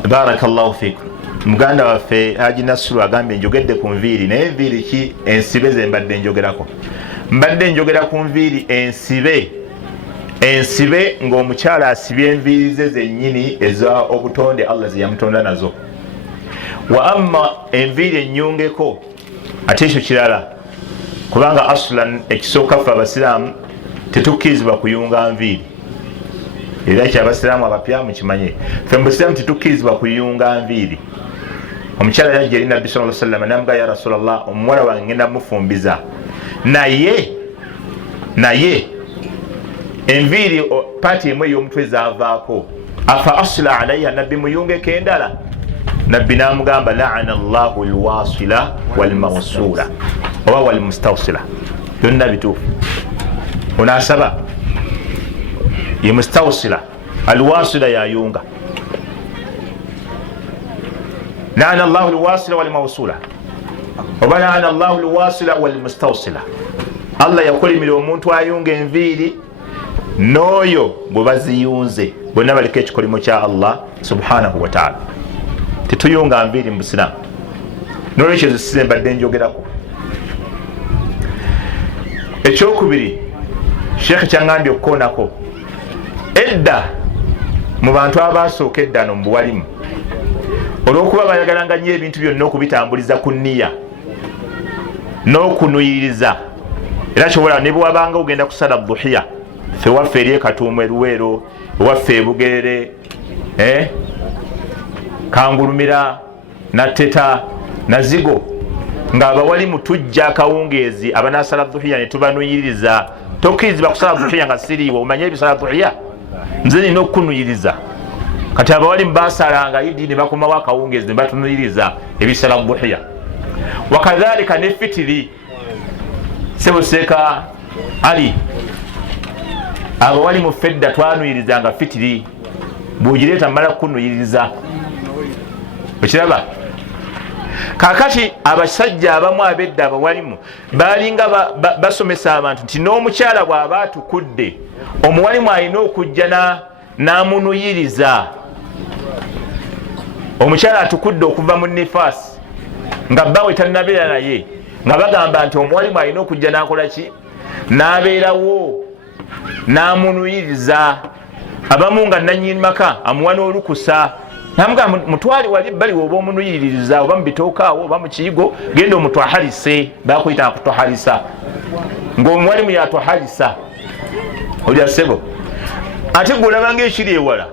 Barakallahu fikum. Muganda waffe Haji Nasru agambye njogedde ku nviiri naye enviiri ki ensibe ze mbadde njogerako? Mbadde njogera ku nviiri ensibe ng'omukyala asibye enviiri ze zennyini eza obutonde Allah ze yamutonda nazo. Wa amma enviiri ennyungeko ate ekyo kirala, kubanga aslan ekisooka ffe abasiraamu tetukkirizibwa kuyunga nviiri. Era kyabasiraamu abapya mukimanye, ffe mu busiraamu tetukkirizibwa kuyunga nviiri. Omukyala yajja eri Nabbi sallallahu alayhi wa sallam n'amugaa, ya Rasulallah, omuwala wange ngenda mufumbiza naye enviiri paati emu ey'omutwe zaavaako, afa asla alayha, Nabbi muyungeko endala? Nabbi n'amugamba, la'ana Allahu alwasila walmawsula oba walmustawsila. Byonna bituufu. Onaasaba ye mustawsila, alwasila yayunga. La'ana Allahu alwasila walmawsula oba la'ana Allahu alwasila walmustawsila. Allah yakolimira omuntu ayunga enviiri n'oyo bwe baziyunze, bonna baliko ekikolimo kya Allah subhanahu wa ta'ala. Tetuyunga nviiri mu busiraamu. N'olwekyo zisize mbadde njogerako. Ekyokubiri, Sheikh kyangambye okukoonako, edda mu bantu abasooka eddano mu buwalimu, olw'okuba bayagalanga nnyo ebintu byonna okubitambuliza ku nniya n'okunuyiriza. Era kyobola ne bwabanga ogenda kusala duhiya, ffe waffe eri ekatuumu eruweero, ewaffe ebugerere, kangulumira, natteta, nazigo, ng'abawalimu tujja akawungeezi abanasala duhiya ne tubanuyiriza. Tokkirizibwa kusala duhiya nga siriiwo. Omanye ebisala duhiya nze nina okukunuyiriza. Kati abawalimu basalanga idi ne bakomawo akawungeezi ne batunuyiriza ebisala duhiya. Wakadhalika ne fitiri, Sebuseeka Ali, abawalimu fedda twanuyirizanga fitiri, bw'ogireeta mmala kukunuyiriza. Okiraba? Kaakati abasajja abamu abedda abawalimu baalinga basomesa abantu nti n'omukyala bw'aba atukudde, omuwalimu alina okujja n'amunuyiriza. Omukyala atukudde okuva mu nifaasi nga bbawe tannabeera naye, nga bagamba nti omuwalimu alina okujja n'akola ki? N'abeerawo n'amunuyiriza. Abamu nga nannyini maka amuwa n'olukusa, namugamba mutwale wali ebbali oba omunuyiririza, oba mu bitooka awo oba mu kiyigo, genda omutwahalise. Bakuyita kutwahalisa, ng'omuwalimu yatwahalisa. Olya ssebo, ate gweolabanga ekiri ewala.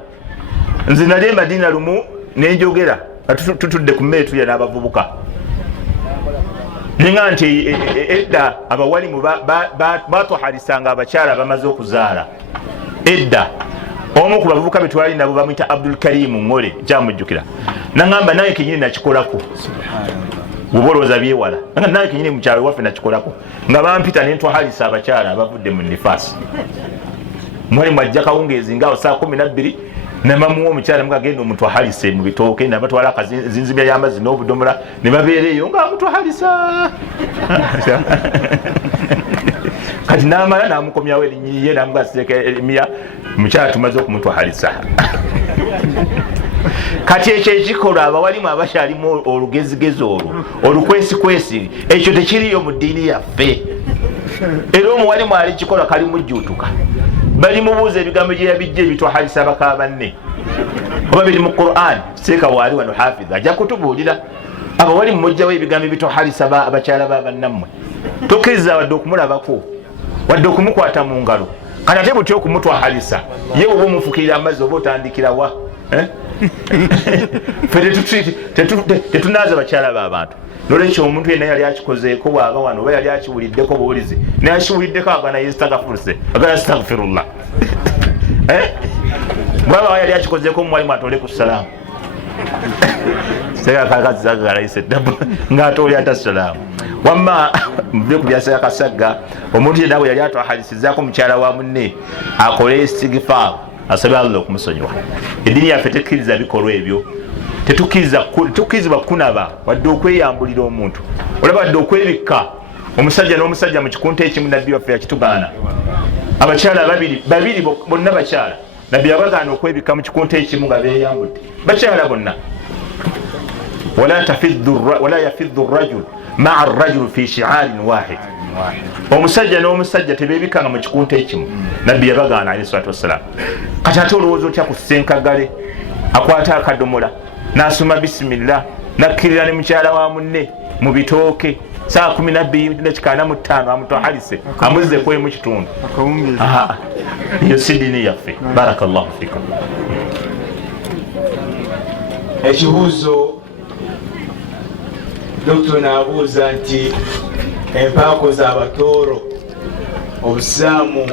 Nze nali e Madina lumu nenjogera, tutudde ku mmere tulya n'abavubuka, ninga nti edda abawalimu batwahalisanga abakyala bamaze okuzaala. Edda omu ku bavubuka be twali nabo bamuyita Abdul Karim Ngole, kyamujjukira. Nangamba naye kenyini nakikolako. Bubolooza byewala. Nanga naye kenyini mukyalo waffe nakikolako. Nga bampita ne ntwahalisa abakyala abavudde mu nifaasi. Mwalimu ajja kawungeezi ngaawo saa 12 ne bamuwa omukyala mga genda omutwahalise mu bitooke, ne batwala akazinzibya y'amazzi n'obudomola ne babeera eyo nga amutwahalisa. Kati n'amala n'amukomyawo erinnyiriye n'amugaseeka Erimiya, omukyala tumaze okumutwahalisa. Kati ekyo ekikolwa abawalimu abakyalimu olugezigezi olwo, olukwesikwesi, ekyo tekiriyo mu ddiini yaffe. Era omuwalimu ali kikolwa kali mujjuutuka. Bali mubuuza ebigambo gye yabijja ebitwahalisa baka banne, oba biri mu Qur'an. Seeka waali wano hafiz ajja kutubuulira. Abawalimu mujjawo ebigambo ebitwahalisa abakyala ba bannammwe. Tokkiriza wadde okumulabako, wadde okumukwata mu ngalo. Kati ate butya okumutwahalisa, ye oba omufukirira amazzi oba otandikira wa? Tetunaaza bakyala b'abantu. Nolwekyo omuntu yenna yali akikozeeko bw'aba wano oba yali akiwuliddeko buwulizi, naye akiwuliddeko agana yestagfirullah, agana astagfirullah. Bw'aba yali akikozeeko omuwalimu atole ku salaamu. Sega kakazagala ise ng'atole ata salaamu. wamma muvire ku byasaya kasagga omuntu yenna bwe yali atwahalisizzaako mukyala wa munne akole istigifaar asabe Allah okumusonyiwa. Eddiini yaffe tekkiriza bikolwa ebyo, tetukkirizibwa kunaba wadde okweyambulira omuntu olaba wadde okwebikka omusajja n'omusajja mu kikunta ekimu. Nabbi waffe yakitugaana. Abakyala babiri bonna bakyala nabbi yabagaana okwebikka mu kikunta ekimu nga beeyambudde bakyala bonna. wala yafiddu rajul maa rajul fi shi'aarin wahid, omusajja n'omusajja tebeebikanga mu kikunta ekimu. Nabbi yabagaana alayhi salatu wassalam. Kati ate olowooza otya ku ssenkagale akwata akadomola n'asoma bisimillah nakkirira ne mukyala wa munne mu bitooke saa 12:45 amutwahalise amuzze mu kitundu. Iyo si ddiini yaffe. Barakallahu fikum. Ekibuuzo Dr. naabuuza nti empaako z'abatooro obusiraamu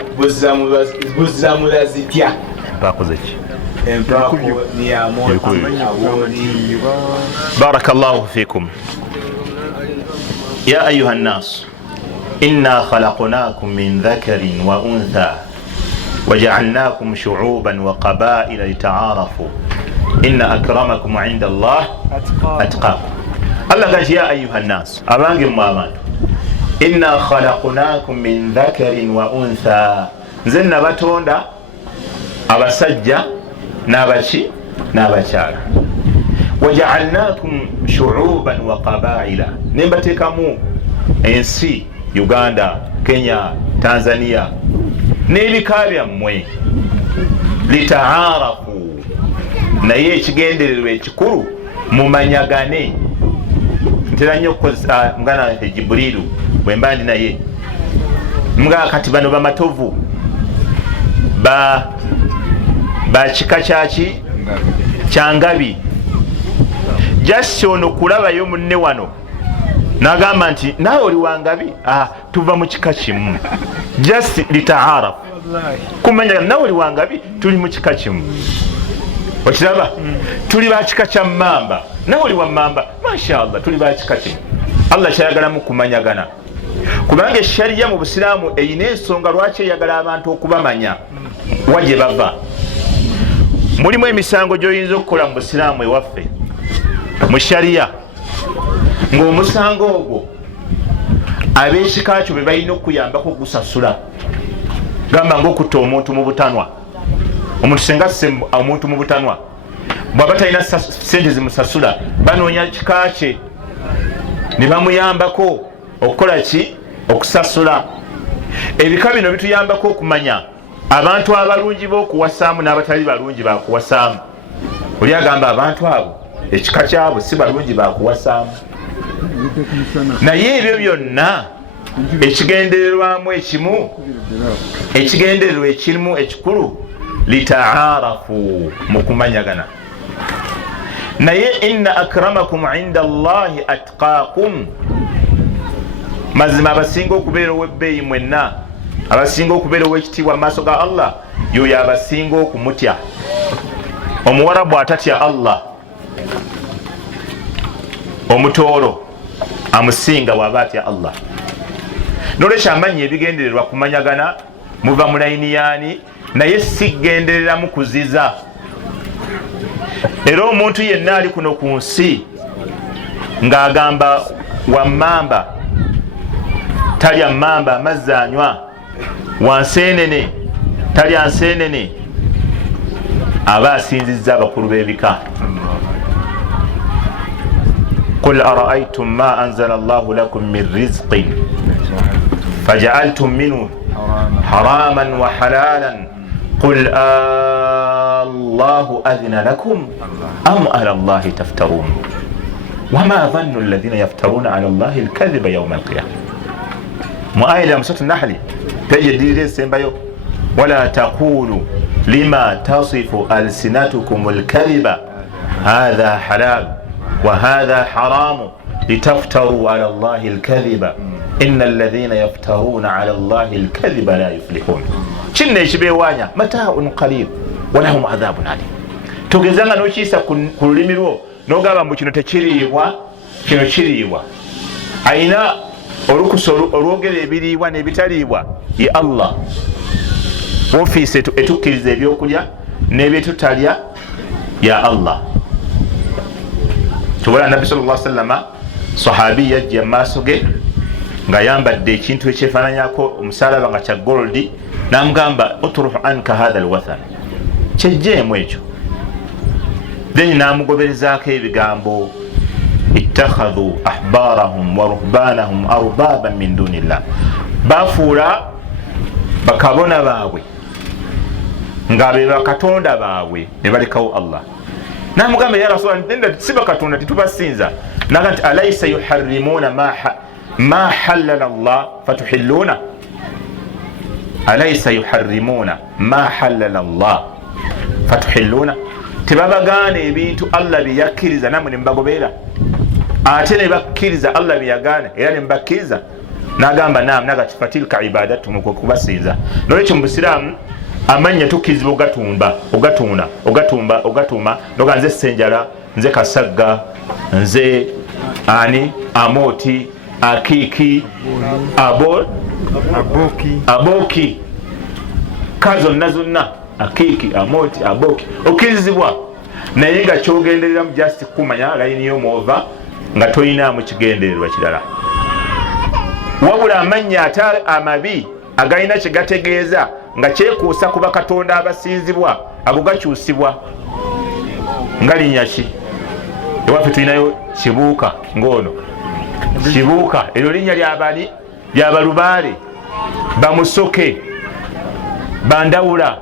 buzzamula zitya? Empaako zeki? Empaako niyamooti. Barakallahu fikum. Ya ayuha nnaas, inna khalaqnakum min dhakarin wa untha waja'alnakum shu'uban wa qabaila lita'arafu inna akramakum 'inda Allah atqakum. Allah gati ya ayuha nnaas, abange mu abantu, inna khalaqnakum min dhakarin wa untha, nze nabatonda abasajja n'abaki n'abakyala. Waja'alnakum shu'uban wa qabaila, nembateekamu ensi Uganda, Kenya, Tanzania n'ebika byammwe. Litaarafu, naye ekigendererwa ekikulu mumanyagane. Ntera nnyo okukozesa muganda waffe Jibrilu bwe mba ndi naye mga kati bano bamatovu ba kika kyaki kyangabi. Just ono kulabayo munne wano n'agamba nti naawe oli wangabi, tuva mu kika kimu. Just litaarafu, kumanya naawe oli wangabi, tuli mu kika kimu. Okiraba? Tuli ba kika kya mmamba, naawe oli wa mmamba, mashallah tuli ba kika kimu. Allah kyayagalamu kumanyagana, kubanga eshariya mu busiraamu eyina ensonga lwaki eyagala abantu okubamanya wagye bava. Mulimu emisango gy'oyinza okukola mu busiraamu ewaffe mu shariya, ng'omusango ogwo ab'ekika kyo be balina okuyambako gusasula. Gamba ng'okutta omuntu mu butanwa. Omuntu senga omuntu mu butanwa bw'aba talina sente zimusasula, banoonya kika kye ne bamuyambako okukola ki? Okusasula. Ebika bino bituyambako okumanya abantu abalungi b'okuwasaamu n'abatali balungi bakuwasaamu. Oli agamba abantu abo ekika kyabo si balungi bakuwasaamu. Naye ebyo byonna ekigendererwamu ekimu, ekigendererwa ekirimu ekikulu litaarafu, mu kumanyagana. Naye inna akramakum 'inda Allahi atqakum, mazima abasinga okubeera ow'ebbeeyi mwenna, abasinga okubeera ow'ekitiibwa mu maaso ga Allah, yoyo abasinga okumutya. Omuwarabu atatya Allah, omutoolo amusinga bw'aba atya Allah. Nolwekyo amanya ebigendererwa kumanyagana muva mu layini yaani, naye si kugendereramu kuziza. Era omuntu yenna ali kuno ku nsi ng'agamba wa mmamba talya mmamba amazzi anywa, wa nseenene talya nseenene, aba asinzizza abakulu b'ebika. Qul ara'aytum ma anzala Allahu lakum min rizqin faja'altum minhu haraman wa halalan qul Allahu adhina lakum am ala Allahi taftarun wama dhannu alladhina yaftaruna ala Allahi al-kadhiba yawma al-qiyamah. Mu aya ya Suratu Nahli peje esembayo, wala taqulu lima tasifu alsinatukum al-kadhiba hadha halal wa hadha haramu litaftaru ala Allahi al-kadhiba inna alladhina yaftaruna ala Allahi al-kadhiba la yuflihun. Kinne ekibeewanya mata'un qalil wa lahum adhabun alim. Togezanga n'okiyisa ku lulimi lwo n'ogamba mbu kino tekiriibwa, kino kiriibwa. Ayina olukusa olwogera ebiriibwa n'ebitaliibwa ye Allah. Ofiisi etukkiriza ebyokulya n'ebyetutalya ya Allah. Tubula Nabbi sallallahu alaihi wasallam sahabi yajja maaso ge nga yambadde ekintu ekyefaananyako omusalaba nga kya goldi, namugamba utruhu anka hadha alwathan, kyejjeemu ekyo. Then namugoberezaako ebigambo ittakhadhu ahbarahum wa ruhbanahum arbaban min dunillah, bafuula bakabona baabwe nga be bakatonda baabwe ne balekawo Allah. Namugamba ya Rasulullah, nenda si bakatonda titubasinza. Naga nti alaysa yuharrimuna ma halala Allah fatuhilluna, alaysa yuharrimuna ma halala Allah fatuhilluna, tebabagaana ebintu Allah byeyakkiriza namwe ne mbagoberera, ate ne bakkiriza Allah byeyagaana era ne mbakkiriza. Nagamba naam, nagati fatilka ibadatu mukubasinza. Nolwekyo mu Busiraamu amanya tukizibwa ogatuma noga nze Ssenjala, nze Kasagga, nze ani Amoti, Akiki, Aboki, kazo zonna Akiki, Amoti, Aboki okizibwa, naye nga kyogendereramu just kumanya layini y'omuova nga toyinaamu kigendererwa kirala. Wabula amanya ate amabi agalina kyegategeeza nga kyekuusa ku bakatonda abasinzibwa, ago gakyusibwa. Nga linnya ki? Ewaffe tulinayo Kibuuka ng'ono. Kibuuka eryo linnya ly'abani? Lyabalubaale, Bamusoke, Bandawula,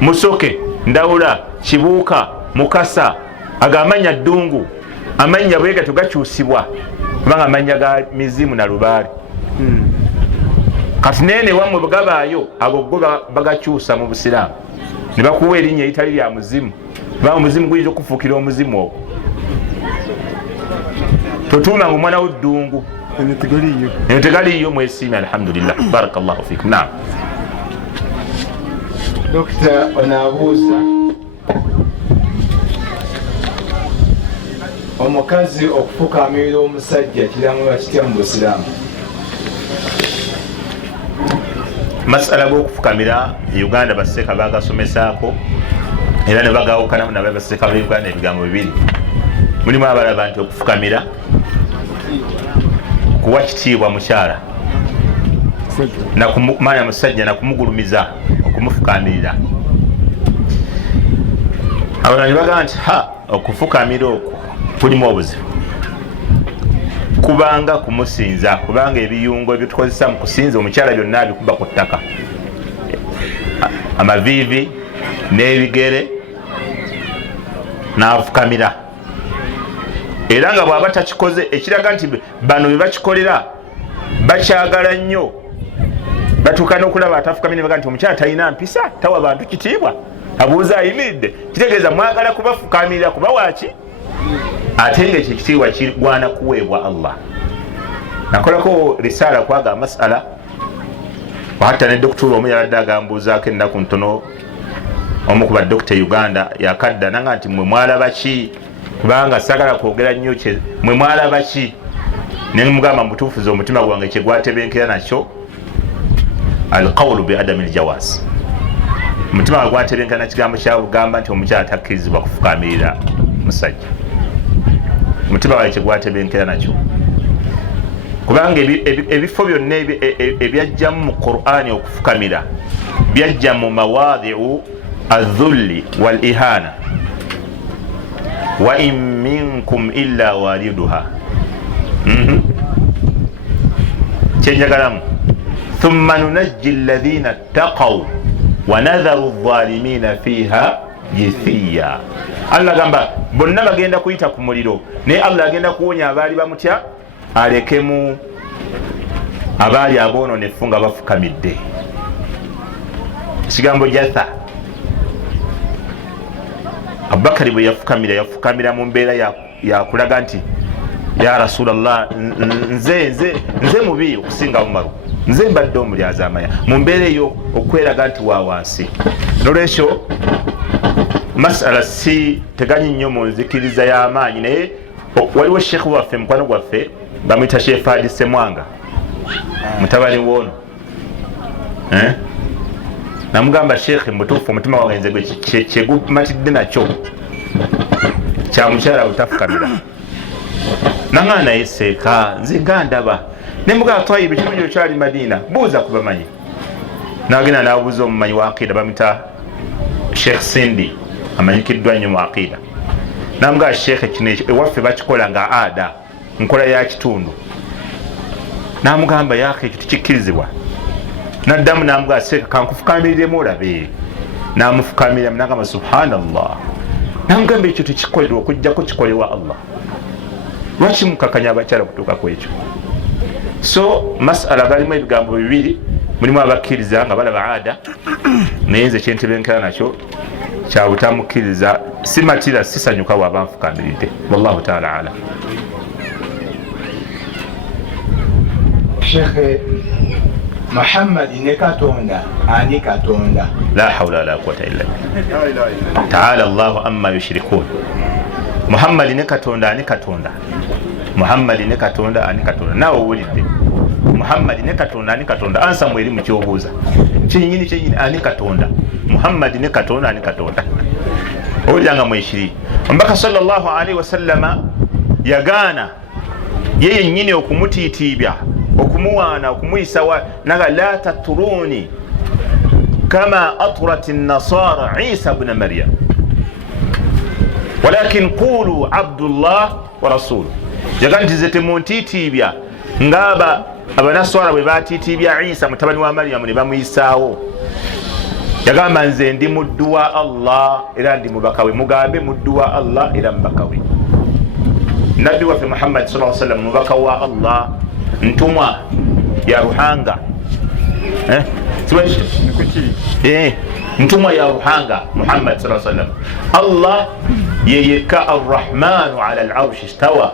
Musoke, Ndawula, Kibuuka, Mukasa, ago amanya ddungu. Amanya bwe gatyo gakyusibwa kubanga amanya ga mizimu na lubaale. Kati nene wamwe bwegabaayo ago go bagakyusa mu Busiraamu ne bakuwa erinnya eritali lya muzimu, kubanga omuzimu guyinza okufuukira omuzimu ogwo. Totuumanga omwana w'eddungu, eno tegaliiyo. Mwesiime alhamdulillah, barakallahu fikum. Naam. Dokita onaabuuza, omukazi okufukamirira omusajja kiramulwa kitya mu Busiraamu? Masala g'okufukamira Uganda baseka bagasomesaako era ne bagawukana n'abaseka ba Uganda ebigambo bibiri. Mulimu abalaba nti okufukamira kuwa kitiibwa mukyala nakumanya musajja nakumugulumiza okumufukamirira. Abalala ne bagamba nti okufukamira okwo kulimu obuzibu kubanga kumusinza, kubanga ebiyungo ebyo tukozesa mu kusinza omukyala byonna abikuba ku ttaka, amaviivi n'ebigere n'afukamira. Era nga bw'aba takikoze, ekiraga nti bano bye bakikolera bakyagala nnyo, batuuka n'okulaba atafukamira baga nti omukyala talina mpisa, tawa bantu kitiibwa, abuuza ayimiridde, kitegeeza mwagala kubafukamirira kuba waaki? Ate nga ekyo ekitiibwa kigwana kuweebwa Allah. Nakolako risaala kwaga masala, hatta ne dokitula omu yabadde agambuuzaako ennaku ntono, omu ku badokita Uganda yakadda nanga nti mwe mwalaba ki, kubanga sagala kwogera nnyo kye, mwe mwalaba ki? Ne mugamba mutuufuza omutima gwange kye gwatebenkera nakyo alqawlu bi adami aljawaaz. Omutima gwange gwatebenkera nakigambo kyabugamba nti omukyala takkirizibwa kufukamirira musajja. Omutima gwange kye gwatebenkera nakyo kubanga ebifo byonna ebyajjamu mu Qur'ani okufukamira byajja mu mawaadhi'u adh-dhulli wal ihana wa in minkum illa waliduha. Kyenjagalamu thumma nunajji alladhina ttaqaw wa nadharu adh-dhalimina fiha jithiya. Allah gamba bonna bagenda kuyita ku muliro naye Allah agenda kuwonya abaali bamutya alekemu abaali aboononefu nga bafukamidde. Ekigambo jatha, Abubakari bwe yafukamira mu mbeera yakulaga nti ya Rasulallah, nze mubi okusinga Umaru, nze mbadde omulyaza amaya, mu mbeera eyo okweraga nti wa wansi. Nolwekyo masala si teganyi nnyo mu nzikiriza y'amaanyi, naye waliwo sheekh waffe mukwano gwaffe bamwita Sheikh Fadi Semwanga mutabani wono namugamba Sheikh mutuufu omutima wange nze kyegumatidde nakyo kya mukyala butafukamira nangana naye seeka nze nga ndaba nemugaa Twayibu ekirungi okyali Madina buuza ku bamanyi nagenda nabuuza omumanyi wa aqida bamwita Sheikh Sindi amanyikiddwa nnyo mu aqida namugaa Sheikh kino ewaffe bakikola nga ada nkola ya kitundu namugamba yake ekyo tikikkirizibwa naddamu namugaa Sheikh kankufukaamiriremu olabe namufukamirira nagamba subhanallah namugamba ekyo tekikolerwa okujjako kikolewa Allah lwaki mukakanya abakyala okutuuka ku ekyo so masala galimu ebigambo bibiri mulimu abakkiriza nga balaba ada naye nze kyentebenkera nakyo kyabutamukkiriza simatira sisanyuka bwaba nfukamiridde wallahu taala alam Sheikh Muhammad ne Katonda ani Katonda la hawla wala quwwata illa billah taala Allahu amma yushrikun Muhammad ne Katonda ani Katonda Muhammad ne Katonda ani Katonda nawe owulidde Muhammad ne Katonda ani Katonda ansa mweri mu kyobuuza kyenyini ani Katonda Muhammad ne Katonda ani Katonda owuliranga mwekiri omubaka sallallahu alaihi wasallama yagaana yeye nyini okumutiitibya okumuwaana okumuyisawa naga la taturuni kama atrat an-nasara Isa ibn Maryam walakin qulu Abdullah wa rasul yagantize temuntitibya ngaba abanaswara bwe batitibya Isa mutabani wa Maryam ne bamuyisaawo yagamba nze ndi muddu wa Allah era ndi mubaka we mugambe muddu wa Allah era mubaka we nabbi waffe Muhammad sallallahu alaihi wasallam mubaka wa Allah ntumwa ya ruhanga ntumwa ya ruhanga Muhammad sallallahu alaihi wasallam Allah yeyeka arrahmanu ala al-arshi istawa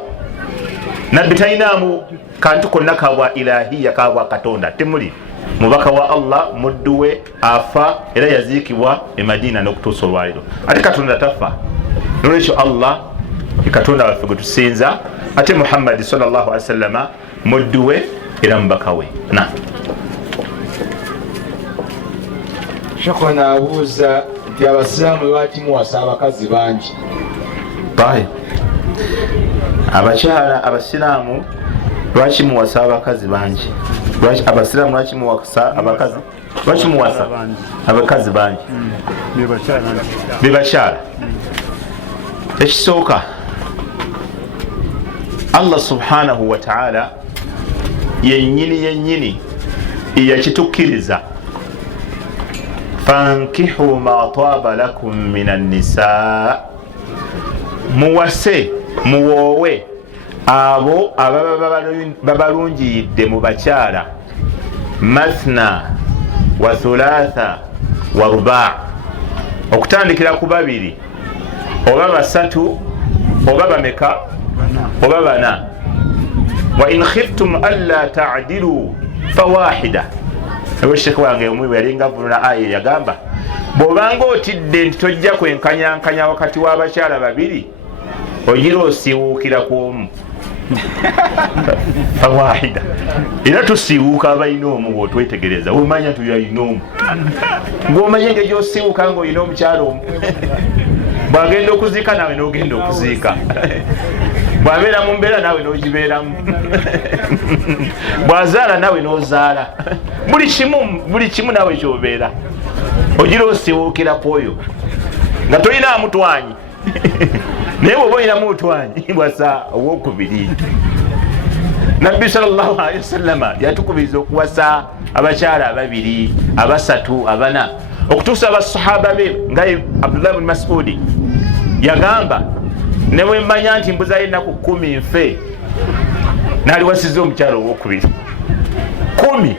nabbi tainamu kantu konna kabwa ilahiya kabwa Katonda temuli mubaka wa Allah mudduwe afa era yazikibwa e Madina n'okutuusa olwaliro ate Katonda tafa nolwekyo Allah Katonda waffe gwe tusinza ate Muhammad sallallahu alaihi wasallam mudduwe era mubaka we na Sheikh naabuuza nti abasiraamu lwaki muwasa abakazi bangi abakyala abasiraamu lwaki muwasa abakazi bangi abasiraamu lwaki muwasa abakazi lwaki muwasa abakazi bangi bebakyala ekisooka Allah subhanahu wa ta'ala yennyini yakitukkiriza fankihu ma taaba lakum minan nisaa muwase muwoowe abo ababa babalungiyidde mu bakyala mathna wa thulatha wa ruba' okutandikira ku babiri oba basatu oba bameka oba bana wa in khiftum alla ta'dilu fawahida ewe Sheikh wange omwe yalinga vunula aya yagamba bwobanga otidde nti tojja kwenkanyankanya wakati w'abakyala babiri ogira osiiwuukira ku omu fawahida era tusiiwuuka abalina omu bwotwetegereza omanya nti yalina omu ng'omanye engeri gyosiiwuuka ng'olina omukyala omu bwagenda okuziika nawe n'ogenda okuziika bwabeera mu mbeera nawe n'ogibeeramu bwazaala nawe n'ozaala buli kimu nawe kyobeera ogira osiiwuukira ku oyo nga tolina amutwanyi naye bwoba olinamu mutwanyi bwasa owokubiri nabbi sallallahu alaihi wasallama yatukubiriza okuwasa abakyala ababiri abasatu abana okutuusa abasahaba be nga Abdullah ibn Mas'udi yagamba ne bwe mmanya nti mbuzayo ennaku 10 nfe naliwasiza omukyala owokubiri 10.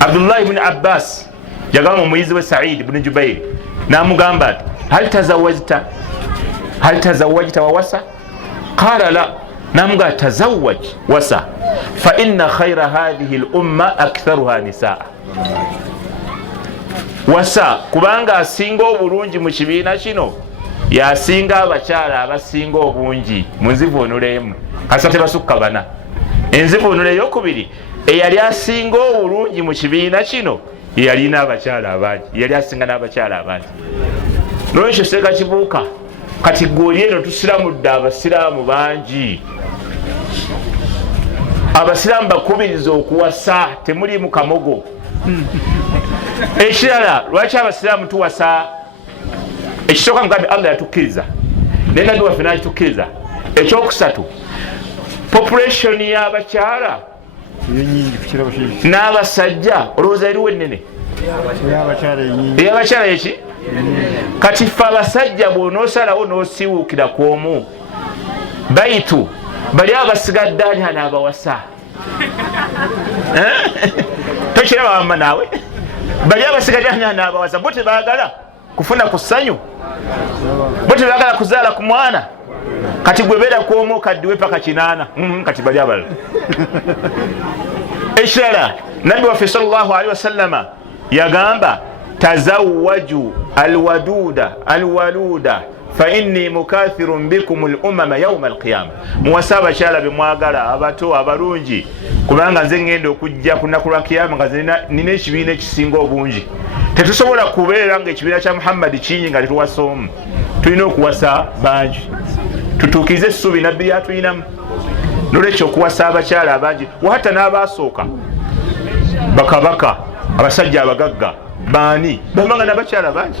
Abdullah ibn Abbas yagamba omuyizi we Sa'id ibn Jubair namugamba ati hal tazawwajta wawasa qala la namga tazawwaj wasa fa inna khayra hadhihi al-umma aktharuha nisaa wasa kubanga asinga obulungi mu kibiina kino yasinga abakyala abasinga obungi munzivunulemu kasa tebasukka bana enzivunula eyokubiri eyali asinga obulungi mu kibiina kino yalina abakyala abangi, yali asinga n'abakyala abangi. Nolwekyo Seeka Kibuuka kati gweoli eno tusiramudde abasiraamu bangi. Abasiraamu bakubiriza okuwasa, temulimu kamogo. Ekirala lwaki abasiraamu tuwasa? Ekisooka mugambe Allah yatukkiriza naye nabbi waffe n'akitukkiriza. Ekyokusatu population y'abakyala n'abasajja olowooza eriwo ennene ey'abakyala eki kati ffe abasajja bw'onoosalawo n'osiiwuukira ku omu baitu bali abasigadde ani anaabawasa tokiraba wamma naawe bali abasigadde ani anaabawasa bo tebaagala kufuna ku ssanyu bo tebaagala kuzaala ku mwana kati gwe beera ku omu kaddiwe paka 8 kati bali abalala. Ekirala nabbi waffe sallallahu alaihi wasallama yagamba tazawwaju alwaduda alwaluda fa inni mukathirun bikum al-umama yawm al-qiyamah. Muwasa abakyala be mwagala abato abalungi kubanga nze ngenda okujja ku nnaku lwa kiyama nga nina ekibiina ekisinga obungi. Tetusobola kubeera nga ekibiina kya Muhammad kinyi nga tetuwasa omu. Tulina okuwasa bangi tutuukirize essuubi nabbi lyatulinamu. Nolwekyo okuwasa abakyala abangi wahata n'abaasooka bakabaka abasajja abagagga baani bamanga n'abakyala bangi.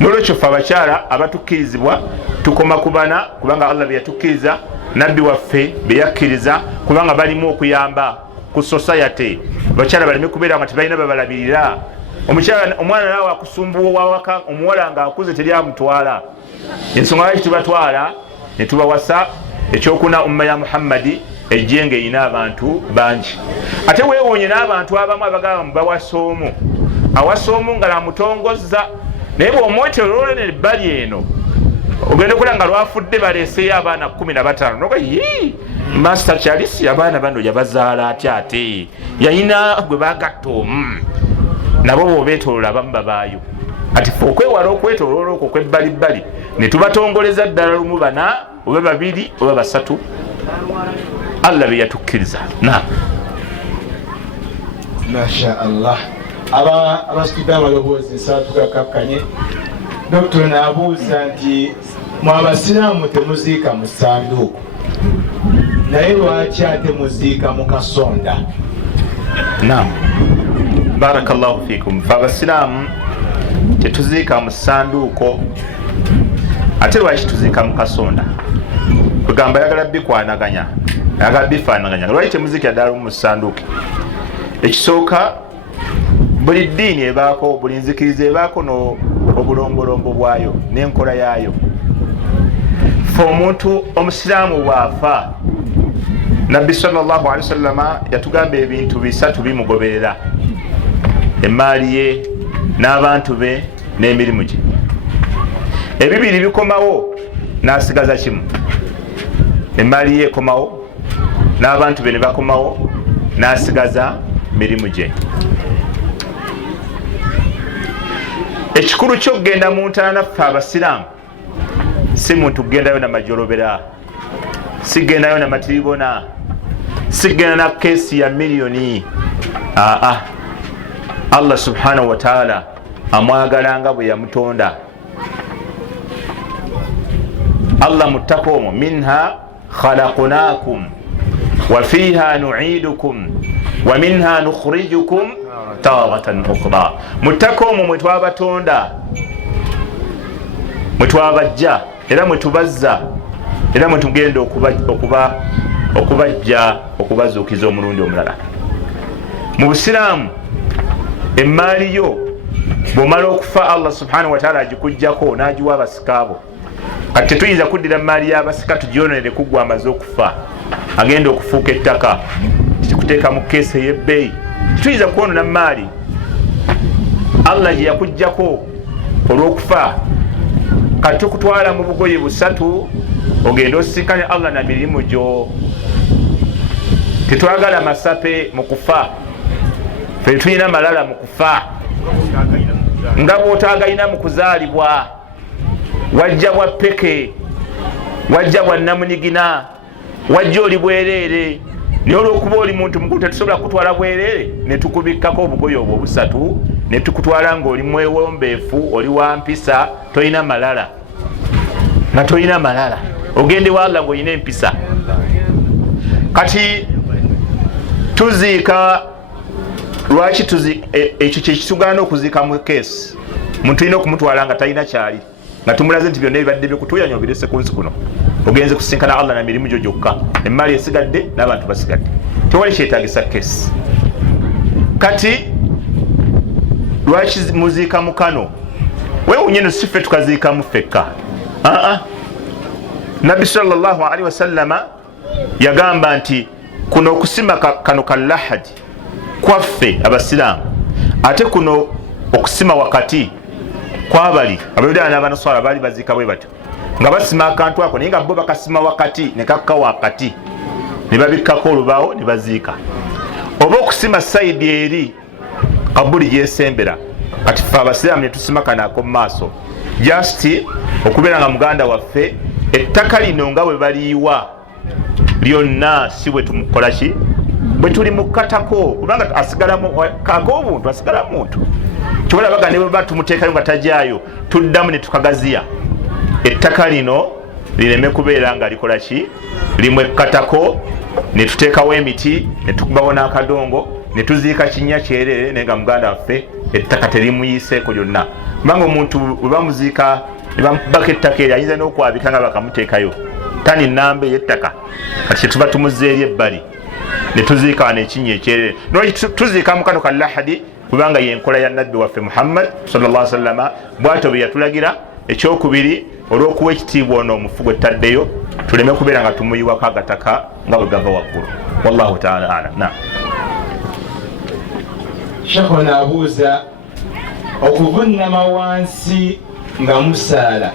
Nolwekyo ffe abakyala abatukkirizibwa tukoma ku bana kubanga Allah bye yatukkiriza, nabbi waffe bye yakkiriza kubanga balimu okuyamba ku society. Abakyala baleme kubeera nga tebalina babalabirira. Omwana naawe akusumbuwa wawaka omuwala nga akuze teri amutwala. Ensonga lwaki tubatwala ne tubawasa. Ekyokuna umma ya Muhammadi ejjenge erina abantu bangi. Ate weewonye n'abantu abamu abagamba mubawasa omu awasa omu nga lamutongozza naye bw'omwetoloola ebbali eno ogenda okulaba nga lwafudde baleeseyo abaana 15 noga yii Master Charles abaana bano yabazaala atya ate yayina gwe bagatta omu nabo bw'obeetoloola abamu babaayo. Kati ffe okwewala okwetoloola okwo kw'ebbalibbali ne tubatongoleza ddala lumu bana oba babiri oba basatu Allah bye yatukkiriza. Masha Allah. Abasitudde amaloboozi nsaatugakakkanye. Dr. naabuuza nti mu abasiraamu temuziika mu ssanduuku naye lwaki ate muziika mu kasonda? Barakallahu fikum. Fe abasiraamu tetuziika mu ssanduuko ate lwaki tuziika mu kasonda? Kugamba ayagala bikwanaganya, ayagala bifaanaganya. Lwaki temuziikira ddala mu ssanduuko? Ekisooka buli ddiini ebaako, buli nzikiriza ebaako obulombolombo bwayo n'enkola yaayo. Fe omuntu omusiraamu bw'afa nabbi sallallahu alaihi wasallama yatugamba ebintu bisatu bimugoberera: emmaali ye n'abantu be n'emirimu gye. Ebibiri bikomawo n'asigaza kimu. Emmaali ye ekomawo n'abantu be ne bakomawo n'asigaza mirimu gye. Ekikulu ky'okugenda mu ntaana ffe abasiraamu si muntu kugendayo na majolobera, si kugendayo na matiribona, si kugenda na keesi ya miliyoni. Allah subhanahu wa ta'ala amwagala nga bwe yamutonda. Allah muttaqomu minha khalaqnakum wa fiha nu'idukum wa minha nukhrijukum taratan ukhra. Muttaqomu mwe twabatonda, mwe twabajja era mwe tubazza era mwe tugenda okubajja okubazuukiza omulundi omulala. Mu Busiraamu emmaali yo bw'omala okufa Allah subhanahu wa ta'ala agikuggyako n'agiwa abasikaabo. Kati tetuyinza kuddira maali y'abasika tugyonere kuggwa amaze okufa agenda okufuuka ettaka kikuteeka mu keesi ey'ebbeeyi. Tetuyinza kwonona maali Allah gye yakuggyako olw'okufa. Kati tukutwala mu bugoye busatu ogenda osisinkane Allah na mirimu gyo. Tetwagala masape mu kufa, fe tulina malala mu kufa nga bw'otaagalina mu kuzaalibwa. Wajja bwa peke, wajja bwa namunigina, wajja oli bwereere, naye olwokuba oli muntu mukulu tetusobola kutwala bwerere netukubikkako obugoye obwo obusatu netukutwala ngaoli mwewombeefu oli wampisa tolina malala nga tolina malala ogende walla ngaolina empisa. Kati tuziika lwaki ekyo kyekitugana okuziika mu keesi muntu tulina okumutwala nga talina kyali nga tumulaze nti byonna ebibadde byekutuyanya obirese ku nsi kuno ogenze kusinkana Allah na mirimu gyo gyokka emmali esigadde n'abantu basigadde tewali kyetagisa keesi. Kati lwaki muziika mukano wewunyeno sife tukaziika mufekka Nabbi sallallahu alaihi wasallama yagamba nti kuno okusima kano kalahadi kwaffe abasiraamu ate kuno okusima wakati kwabali abayudaaya n'abanaswala baali baziika bwe batyo nga basima akantu ako naye nga bo bakasima wakati ne kakka wakati ne babikkako olubaawo ne baziika oba okusima sayidi eri kabuli gyesembera. Kati ffe abasiraamu ne tusima kano ak'omu maaso just okubeera nga muganda waffe ettaka lino nga bwe baliiwa lyonna si bwe tumukola ki bwe tuli mukatako kubanga asigalamu kak'obuntu asigala muntu kyobalabaga ne bwe batumuteekayo nga tajaayo tuddamu ne tukagaziya ettaka lino lireme kubeera nga likola ki limu ekkatako ne tuteekawo emiti ne tukubawo n'akadongo ne tuziika kinnya kyerere naye nga muganda waffe ettaka terimuyiseeko lyonna kubanga omuntu bwe bamuziika ne bamubaka ettaka eryo ayinza n'okwabika nga bakamuteekayo tani nnamba ey'ettaka kati kyetuba tumuzza eri ebbali ne tuziika wano ekinnya ekyerere nolwaki tuziika mu kano kalahadi kubanga yenkola ya nabbi waffe Muhammad sallallahu alaihi wasallama bw'atyo bwe yatulagira. Ekyokubiri olw'okuwa ekitiibwa ono omufu gwe taddeyo tuleme kubeera nga tumuyiwako agataka nga bwe gava waggulu. Wallahu ta'ala alam. Na Sheikh abuuza okuvunnama wansi nga musaala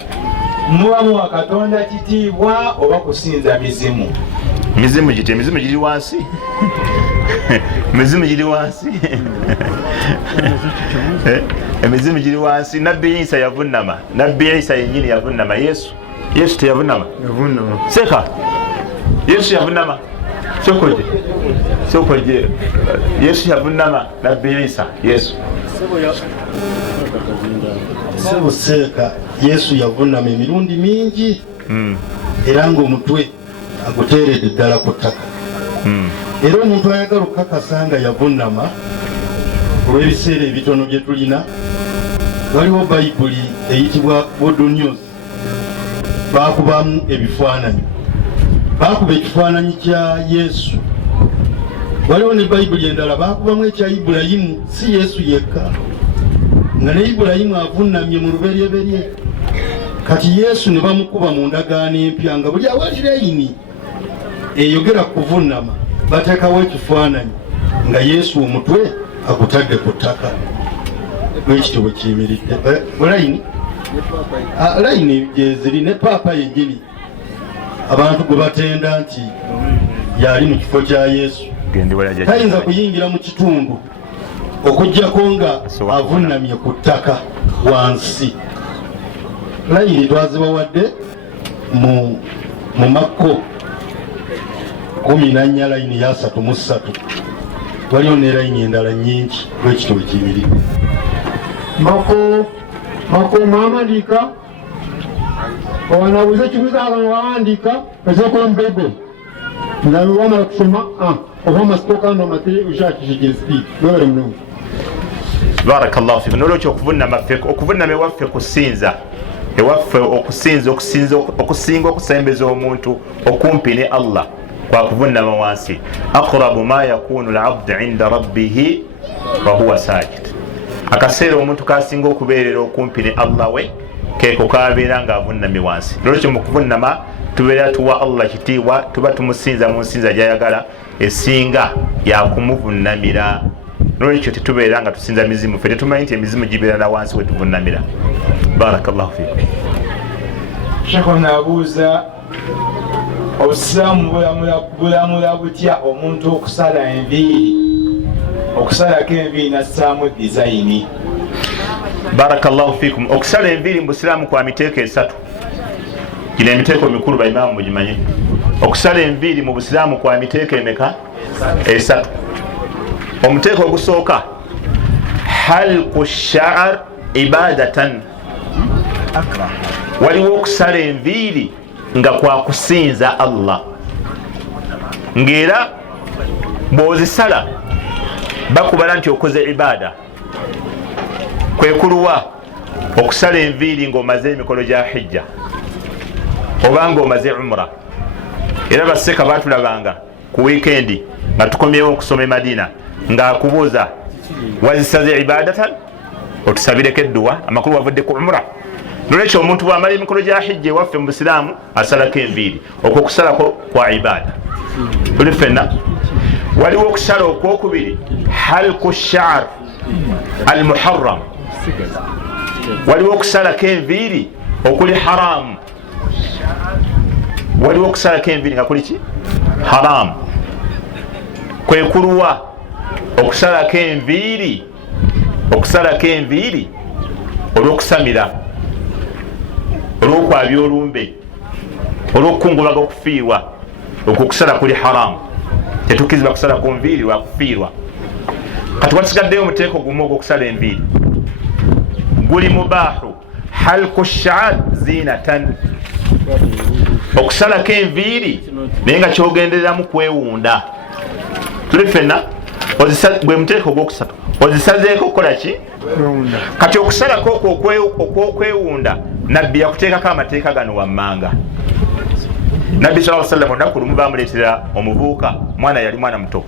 mubamu wa Katonda kitiibwa oba kusinza mizimu? Mizimu gite emizimu giri wansi emizimu giri wansi emizimu giri wansi. Nabbi Isa yavunnama, Nabbi Isa yennyini yavunnama. Yesu teyavunnama? Seka Yesu yavunnama sokoje Yesu yavunnama Nabbi Isa. Yesu sebo seka Yesu yavunnama emirundi mingi era ng'omutwe aguteeredde ddala ku ttaka era omuntu ayagala okukakasa nga yavunnama olw'ebiseera ebitono bye tulina waliwo bayibuli eyitibwa Good News baakubamu ebifaananyi baakuba ekifaananyi kya Yesu. Waliwo ne bayibuli endala baakubamu ekya Ibulayimu, si Yesu yekka nga ne Ibulayimu avunnamye mu luberyeberye. Kati Yesu ne bamukuba mu ndagaano empya nga buli awali layini eyogera kuvunnama bateekawo ekifaananyi nga Yesu omutwe agutadde ku ttaka bwekityo bwe kiyimiridde. Layini gyeziri ne paapa yennyini abantu gwe batenda nti yali mu kifo kya Yesu tayinza kuyingira mu kitundu okuggyako nga avunnamye ku ttaka wansi. Layini twazibawadde mu Makko 14 layini ya 3 waliwo ne layini endala nnyingi bwekityo bwe kiyimiridde. Makko mwawandiika wanabuze kibuzaga wawandiika ezokola mu Bible nga wamala kusoma oba masitoka ndo materi ushakishigiristi lwere mnungu. Barakallahu fikum. Nolwekyo okuvunnama ewaffe kusinza ewaffe okusinga okusembeza omuntu okumpi ne Allah kwa kuvunnama wansi. Aqrabu ma yakunu al-abdu inda rabbihi wa huwa sajid. Akaseera omuntu kasinga okubeerera okumpi ne Allah we keeko kabeera nga avunnamye wansi. Nolwekyo mu kuvunnama tubeera tuwa Allah kitiibwa, tuba tumusinza mu nsinza gy'ayagala esinga yakumuvunnamira. Nolwekyo tetubeera nga tusinza mizimu, ffe tetumanyi nti emizimu gibeera na wansi we tuvunnamira. Barakallahu fikum. Sheikh abuuza obusiraamu bulamula butya omuntu okusala enviiri, okusalako enviiri nassaamu dizayini? Barakallahu fikum. Okusala enviiri mu busiraamu kwa miteeko 3. Gino emiteeko mikulu baimaamu mugimanye. Okusala enviiri mu busiraamu kwa miteeko emeka? esatu. Omuteeko ogusooka halqu sha'r ibadatan, waliwo okusala enviiri nga kwa kusinza Allah, ng'era bw'ozisala bakubala nti okoze ibaada. Kwe kuluwa okusala enviiri ng'omaze emikolo gya hijja oba ng'omaze umra. Era baseka batulabanga ku wiikendi nga tukomyewo okusoma e Madina ng'akubuuza wazisaze ibadatan, otusabireko edduwa, amakulu wavudde ku umra. Nolwekyo omuntu bw'amala emikolo gya hijja ewaffe mu Busiraamu asalako enviiri, okwo okusalako kwa ibaada. Tuli ffenna waliwo okusala okwokubiri halqu sha'r al muharram, waliwo okusalako enviiri okuli haramu. Waliwo okusalako enviiri nga kuli ki? Haramu. Kwe kuluwa okusalako enviiri, okusalako enviiri olw'okusamira, olw'okwabya olumbe, olw'okukungulaga okufiirwa. Okwo okusala kuli haramu, tetukkiriza kusala ku nviiri lwa kufiirwa. Kati wasigaddeyo omuteeko gumu ogw'okusala enviiri, guli mubaahu halqu sha'r zinatan, okusalako enviiri naye nga kyogendereramu kwewunda. Tuli ffenna gwe muteeko ogwokusatu, ozisazeeko okukola ki? Kati okusalako okwokwewunda, nabbi yakuteekako amateeka gano wammanga. Nabbi sallallahu alaihi wasallam olunaku lumu bamuleetera omuvubuka, mwana yali mwana muto,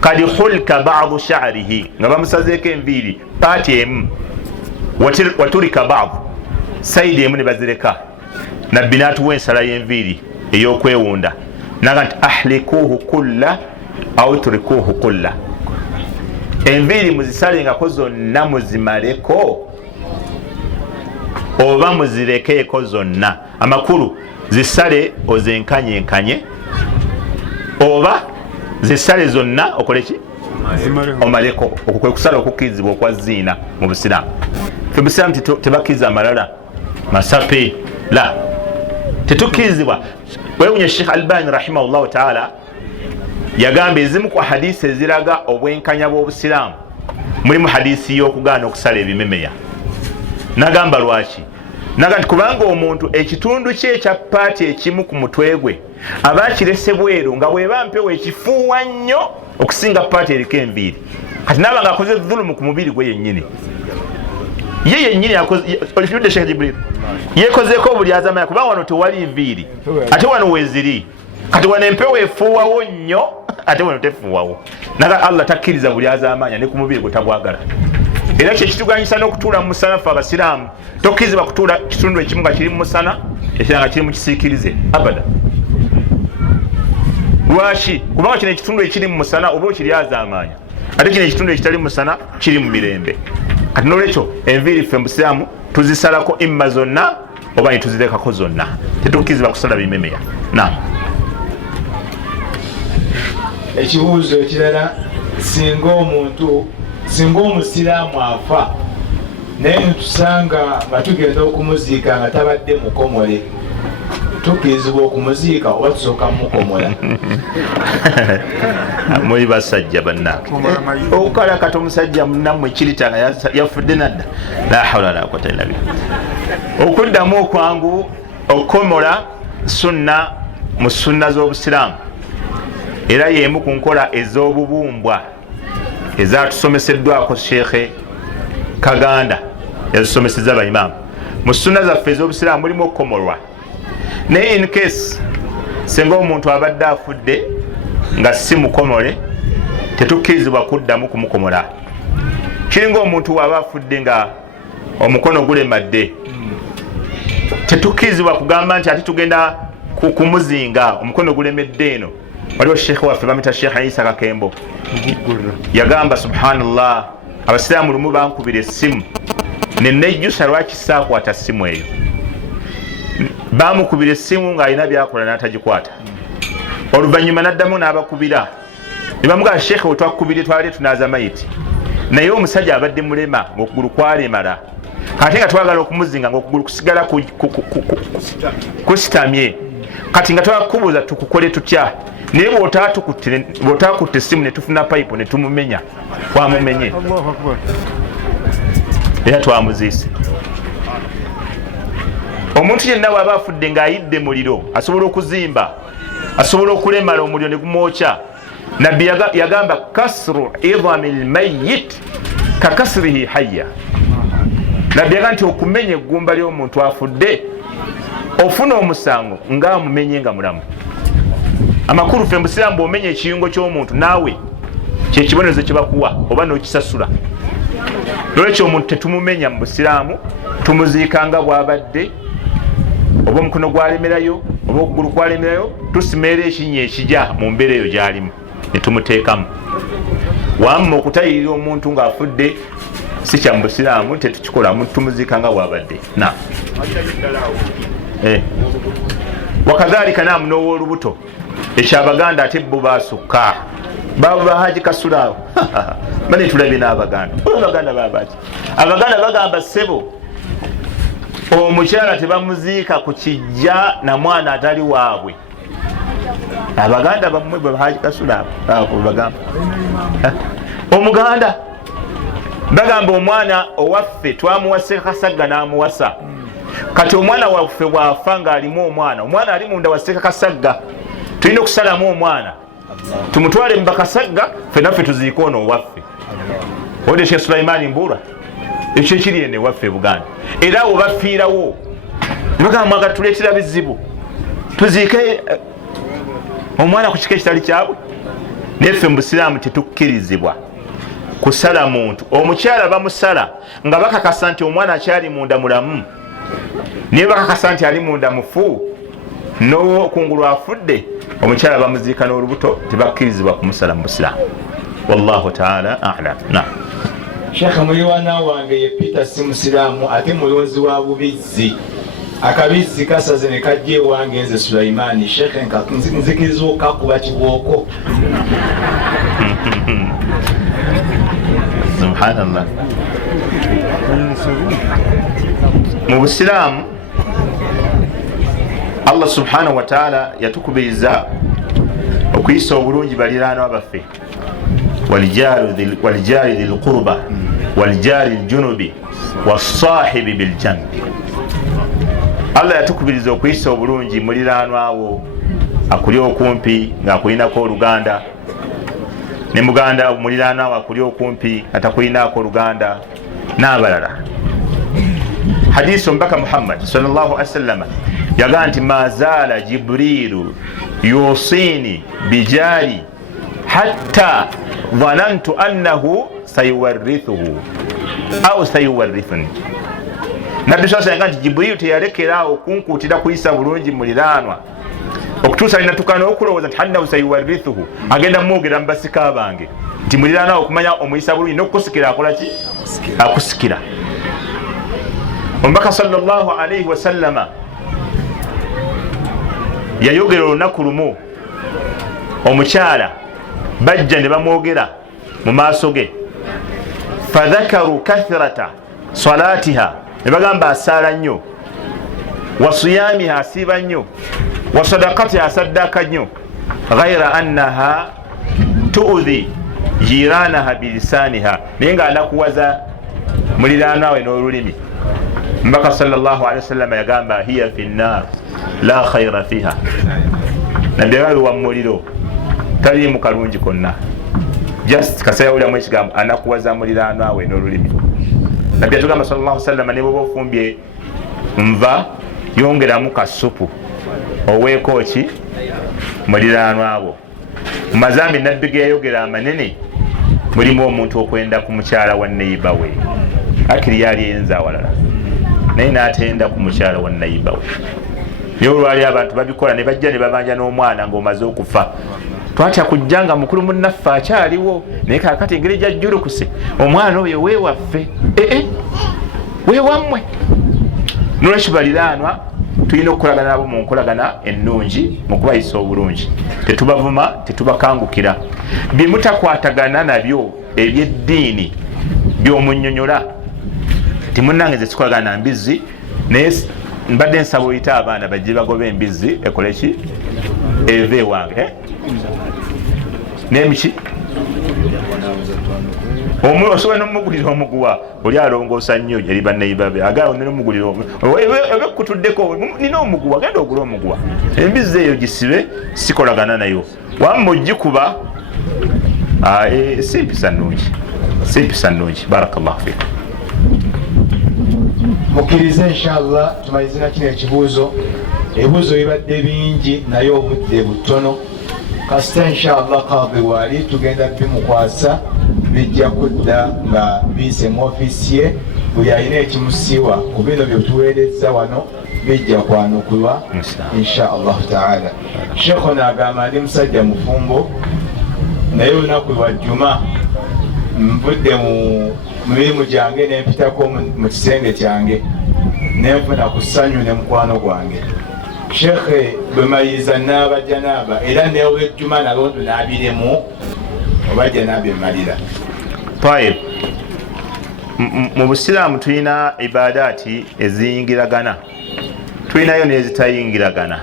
kadi hulka ba'du sha'rihi, nga bamusazeeko enviiri paati emu, waturika ba'du, sayidi emu ne bazireka. Nabbi n'atuwa ensala y'enviiri ey'okwewunda, naga nti ahlikuhu kulla aw turikuhu kulla, enviiri muzisalengako zonna muzimaleko oba muzirekeeko zonna. Amakulu zisale ozenkanyenkanye, oba zisale zonna okole ki? Omaleko. Okwo kwe kusala okukkirizibwa okwa ziina mu Busiraamu. Fe Busiraamu tebakkiriza amalala masape la, tetukkirizibwa. Wewunye Sheikh Albani rahimahullahu ta'ala yagamba ezimu ku hadisi eziraga obwenkanya bw'Obusiraamu mulimu hadisi y'okugaana okusala ebimemeya. Nagamba lwaki? Naga nti kubanga omuntu ekitundu kye ekya paati ekimu ku mutwe gwe aba akirese bweru nga bw'eba mpewo ekifuuwa nnyo okusinga paati eriko enviiri. Kati naaba nga akoze dhulumu ku mubiri gwe yennyini. Ye yennyini olekirudde Sheikh Jibril yekozeeko obulyazamanya kubanga wano tewali nviiri ate wano weeziri. Kati wano empewo efuuwawo nnyo ate wano tefuuwawo. Naga Allah takkiriza bulyazamanya ne ku mubiri gwe tagwagala. Era kye kituganyisa n'okutuula mu musana ffe Abasiraamu, tokkirizibwa kutuula kitundu ekimu nga kiri mu musana ekirala nga kiri mu kisiikirize abada. Lwaki? Kubanga kino ekitundu ekiri mu musana oba okiryazaamaanya, ate kino ekitundu ekitali mu musana kiri mu mirembe. Kati n'olwekyo enviiri ffe mu Busiraamu tuzisalako imma zonna oba tuzirekako zonna, tetukkirizibwa kusala bimemeya. Naam. Ekibuuzo ekirala, singa omusiraamu afa naye netusanga nga tugenda okumuziika nga tabadde mukomole, tukkirizibwa okumuziika oba tusooka mukomola? Muli basajja bannange, okukalakata omusajja munnammwe ekirita nga yafudde nadda, la hawla wala quwwata illa billah. Okuddamu okwangu okukomola sunna mu sunna z'Obusiraamu, era y'emu ku nkola ez'obubumbwa ezatusomeseddwako Sheikh Kaganda yazisomeseza abaimaamu. Mu sunna zaffe ez'Obusiraamu mulimu okukomolwa, naye in case singa omuntu abadde afudde nga si mukomole, tetukkirizibwa kuddamu kumukomola. Kiringa omuntu waba afudde nga omukono gulemadde, tetukkirizibwa kugamba nti ati tugenda kumuzinga omukono gulemedde eno. Waliwo Sheikh waffe bamita Sheikh Isa Kakembo yagamba subhanallah, Abasiraamu lumu bankubira essimu nenejjusa lwaki saakwata ssimu eyo. Bamukubira essimu ng'alina byakola n'atagikwata. Oluvannyuma n'addamu n'abakubira ne bamugamba Sheikh we twakubire twali tunaaza mayiti, naye omusajja abadde mulema ng'okugulu kwalemala, kati nga twagala okumuzinga ng'okugulu kusigala kusitamye, kati nga twakubuuza tukukole tutya? naye bw'otaakutte essimu ne tufuna payipu ne tumumenya twamumenye era twamuziise. Omuntu yenna bw'aba afudde ng'ayidde muliro asobola okuzimba, asobola okulemala omuliro ne gumwokya. Nabbi yagamba kasru idhami lmayit kakasrihi hayya. Nabbi yagamba nti okumenya eggumba ly'omuntu afudde ofuna omusango ng'amumenye nga mulamu. Amakulu ffe mbusiramu bw'omenya ekiyungo ky'omuntu naawe kyekibonerezo kye bakuwa oba n'okisasula. Lwekyo omuntu tetumumenya mu busiraamu, tumuziika nga bw'abadde, oba omukono gwalemerayo oba okugulu kwalemerayo, tusimeera ekinnya ekijja mu mbeera eyo gy'alimu ne tumuteekamu. Wamma okutayirira omuntu ng'afudde si kya mu busiraamu, tetukikola, tumuziika nga bw'abadde. Wakadhalika naamu n'ow'olubuto ekyabaganda ate bo basukka baba bahaji kasulaawo bane tulabye n'abaganda. Abaganda babaki? Abaganda bagamba ssebo omukyala tebamuziika ku kijja na mwana atali waabwe. Abaganda bamwe bwe bahaji kasulaawo bagamba omuganda bagamba omwana owaffe twamuwase kasagga n'amuwasa. Kati omwana waffe bw'afa ng'alimu omwana ali munda wa Ssekakasagga, tulina okusalamu omwana tumutwale mu bakasagga, ffe naffe tuziike ono owaffe. Ode Sheikh Sulaiman Mbura ekyo ekiri eno ewaffe Buganda. Era awo bafiirawo ne bagamba mwagala tuleetera bizibu tuziike omwana ku kika ekitali kyabwe. Naye ffe mu busiraamu tetukkirizibwa kusala muntu. Omukyala bamusala nga bakakasa nti omwana akyali munda mulamu, naye bakakasa nti ali munda mufu n'okungulu afudde, omukyala bamuziika n'olubuto, tebakkirizibwa kumusala mu busiraamu. Wallahu ta'ala a'lam. Sheikh muliwana wange ye Peter si musiraamu ate mulonzi wa bubizzi. Akabizzi kasaze ne kajje wange nze Sulaiman. Sheikh nzikiriza okakuba kibooko. Subhanallah. Mu busiraamu Allah subhanahu wa ta'ala yatukubiriza okuyisa obulungi baliraanwa baffe, walijari dhil qurba walijari ljunubi wasahibi biljanbi. Allah yatukubiriza okuyisa obulungi muliraanwawo akuli okumpi ng'akulinako oluganda, ne muganda muliraanwawo akuli okumpi atakulinako oluganda n'abalala. Hadisi omubaka Muhammad sallallahu alaihi wasallam yagaa nti mazala Jibrilu yusini bijari hatta dhanantu annahu sayuwarithuhu au sayuwarithuni. Nabbi sasa yagaa nti Jibrilu teyalekeraawo kunkuutira kuyisa bulungi muliraanwa okutuusa linatukana okulowooza nti annahu sayuwarithuhu, agenda mwogera mu basika bange nti muliraanwa okumanya omuyisa bulungi n'okukusikira akola ki? Akusikira. Omubaka sallallahu alaihi wasallama yayogera olunaku lumu, omukyala bajja ne bamwogera mu maaso ge, fadhakaru kathrata salatiha, ne bagamba asaala nnyo, wasiyamiha asiiba nnyo, wasadakatiha asaddaaka nnyo, ghaira annaha tuudhi jiranaha bilisaniha, naye nga anakuwaza muliraanwawe n'olulimi. Mbaka sallallahu alaihi wasallam yagamba hiya fi nnar la khayra fiha, nabyababi wa muliro tali mu kalungi konna. Just kasayawulamu ekigambo anakuwaza muliraanwawe n'olulimi. Nabbi atugamba sallallahu alaihi wasallam ne bwoba ofumbye nva yongeramu kasupu oweeko ki muliraanwawo. Mu mazambi nabbi ge yayogera amanene mulimu omuntu okwenda ku mukyala wa neiba we, akiri yali eyenza awalala naye n'atenda ku mukyala wa neiba we. Naye olwali abantu babikola ne bajja ne babanja n'omwana ng'omaze okufa, twatya kujja nga mukulu munnaffe akyaliwo, naye kaakati engeri gyajjulukuse omwana oyo weewaffe weewammwe. Nolwekyo baliraanwa tulina okukolagana nabo mu nkolagana ennungi, mu kubayisa obulungi, tetubavuma tetubakangukira. Bye mutakwatagana nabyo ebyeddiini by'omunnyonnyola timunnange ze sikolagana na mbizzi, naye mbadde nsaba oyita abaana bajje bagobe embizzi ekole ki eve wange nemiki osobola nomugulira omuguwa oli alongoosa nnyo eri banneibabe agaawo nomugulira obekkutuddeko nina omuguwa genda ogula omuguwa embizi eyo gisibe sikolagana nayo wamma ogikuba simpisa nnungi barakallahu fikum mukkirize inshallah tumalizina kino ekibuuzo ebibuuzo bibadde bingi naye obudde butono kasita inshallah kadhi waali tugenda bimukwasa bijja kudda nga biyise mu ofiisi ye buli alina ekimusiiwa ku bino byetuweereza wano bijja kwanukulwa inshallahu taala. Sheekh n'agamba ndi musajja mufumbo naye olunaku lwa jjuma nvudde mu mirimu gyange nempitako mu kisenge kyange nenfuna ku ssanyu ne mukwano gwange. Sheekhe bwe maliriza naaba janaaba era neolwejjuma nalondo naabiremu oba janaaba emalira. Tayib, mu busiraamu tulina ibadaati eziyingiragana, tulinayo n'ezitayingiragana.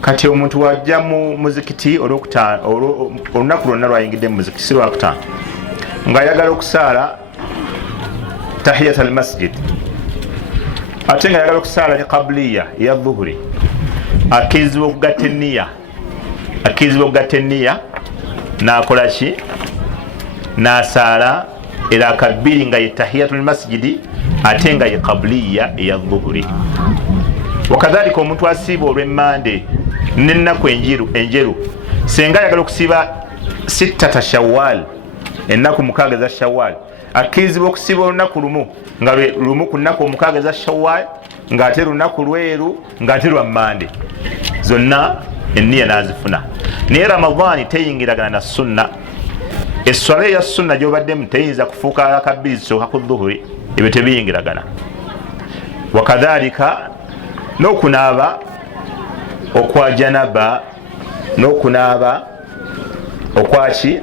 Kati omuntu wajja mu muzikiti olunaku lwonna lwayingidde mu muzikiti si lwakutaano ng'ayagala okusaala tahiyat al masjid ate nga ayagala okusaala ne qabliya eya dhuhuri, akkirizibwa okugatta enniya n'akola ki n'asaala eraka bbiri nga ye tahiyatul masjidi ate nga ye qabliya eya dhuhuri. Wakadhalika omuntu asiiba olw'emmande n'ennaku enjeru senga ayagala okusiiba sittata shawwal ennaku 6 eza shawwal akkirizibwa okusiiba olunaku lumu nga lumu ku nnaku 6 eza shawwal ng'ate lunaku lweru ng'ate lwa mmande zonna enniya n'azifuna. Naye ramadaani teyingiragana na sunna. Esswala eya sunna gy'obaddemu teyinza kufuuka raka bbiri zisooka ku dhuhuri, ebyo tebiyingiragana. Wakadhalika n'okunaaba okwa janaba n'okunaaba okwaki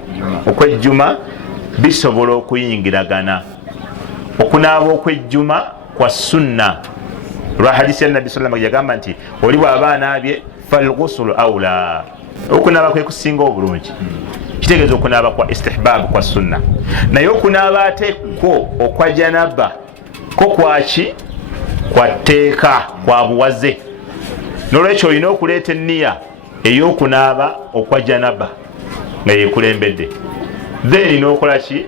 okwejjuma bisobola okuyingiragana. Okunaaba okwejjuma kwa sunna lwa hadisi ya Nabi sallallahu alayhi wa sallam yagamba nti oli bw'aba anaabye falghusulu awla, okunaaba kwe kusinga obulungi. Kitegeeza okunaaba kwa istihbaabu kwa sunna, naye okunaaba ate ko okwa janaba ko kwaki kwa tteeka kwa buwaze. N'olwekyo olina okuleeta enniya ey'okunaaba okwa janaba nga yeekulembedde, then n'okola ki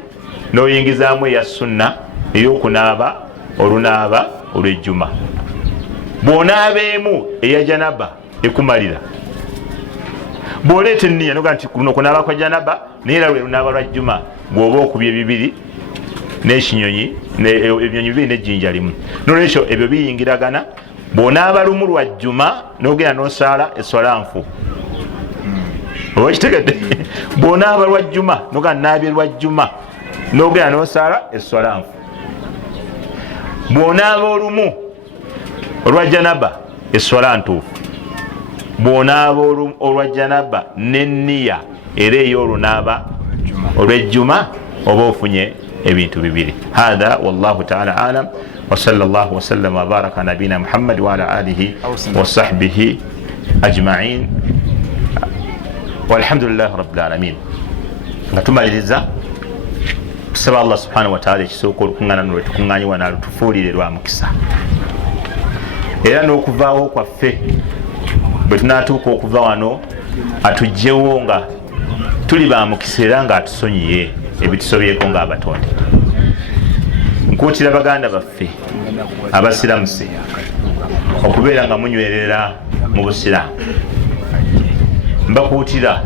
n'oyingizaamu eya sunna ey'okunaaba olunaaba olw'ejjuma. Bw'onaabeemu eya janaba ekumalira, bw'oleeta enniya noga nti kuno kunaaba kwa janaba naye era lwe lunaaba lwa jjuma, bw'oba okubye bibiri n'ekinyonyi ebinyonyi bibiri n'ejjinja limu. N'olwekyo ebyo biyingiragana. Bw'onaaba lumu lwa jjuma n'ogenda n'osaala eswala nfu, oba kitegedde? Bw'onaaba lwa jjuma noga naabye lwa jjuma n'ogenda n'osaala eswala nfu. Bw'onaaba olumu olwa janaba eswala ntuufu. Bw'onaaba olwa janaba n'enniya era ey'olunaaba olw'ejjuma oba ofunye ebintu bibiri. Hadha wallahu ta'ala alam wa sallallahu wa sallam wa baraka nabina Muhammad wa ala alihi wa sahbihi ajma'in walhamdulillahi rabbil alamin. Nga tumaliriza tusaba Allah subhanahu wa ta'ala ekisooka olukuŋŋaana lwe tukuŋŋaanyiwa n'alutufuulire lwa mukisa, era n'okuvaawo kwaffe bwe tunaatuuka okuva wano atuggyewo nga tuli ba mukisa era nga atusonyiye ebitusobyeko ng'abatonde. Nkuutira baganda baffe abasiramuse okubeera nga munywerera mu busiraamu. Mbakuutira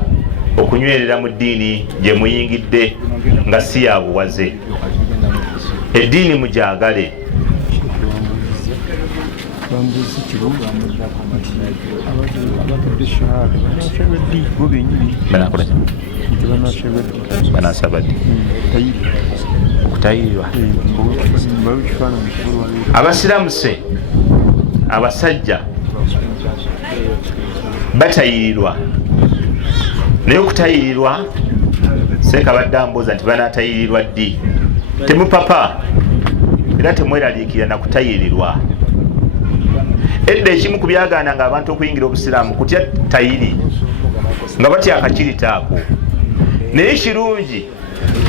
okunywerera mu ddiini gye muyingidde nga si ya buwaze. Eddiini mugyagale. Banasabadde okutayirirwa abasiramuse abasajja batayirirwa, naye okutayirirwa sekabadde ambooza nti banatayirirwa ddi. Temupapa era temweraliikira na kutayirirwa. Edda ekimu ku byagaana nga abantu okuyingira obusiraamu kutya tayiri nga batya akakirita ako. Naye kirungi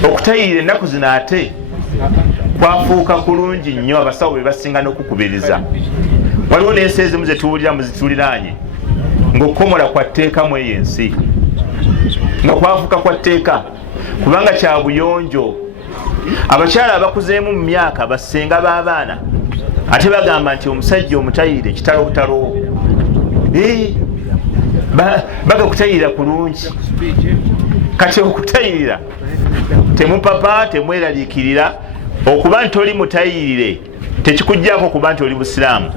okutayirira ennaku zino ate kwafuuka kulungi nnyo, abasawo be basinga n'okukubiriza. Waliwo n'ensi ezimu zetuwulira muzituliraanye ng'okukomola kwa tteeka mu eyo ensi, nga kwafuuka kwa tteeka kubanga kya buyonjo. Abakyala abakuzeemu mu myaka basenga b'abaana ate bagamba nti omusajja omutayire kitalobutalo. Baga kutayirira kulungi. Kati okutayirira temupapa temweraliikirira. Okuba nti oli mutayirire tekikuggyako kuba nti oli busiraamu.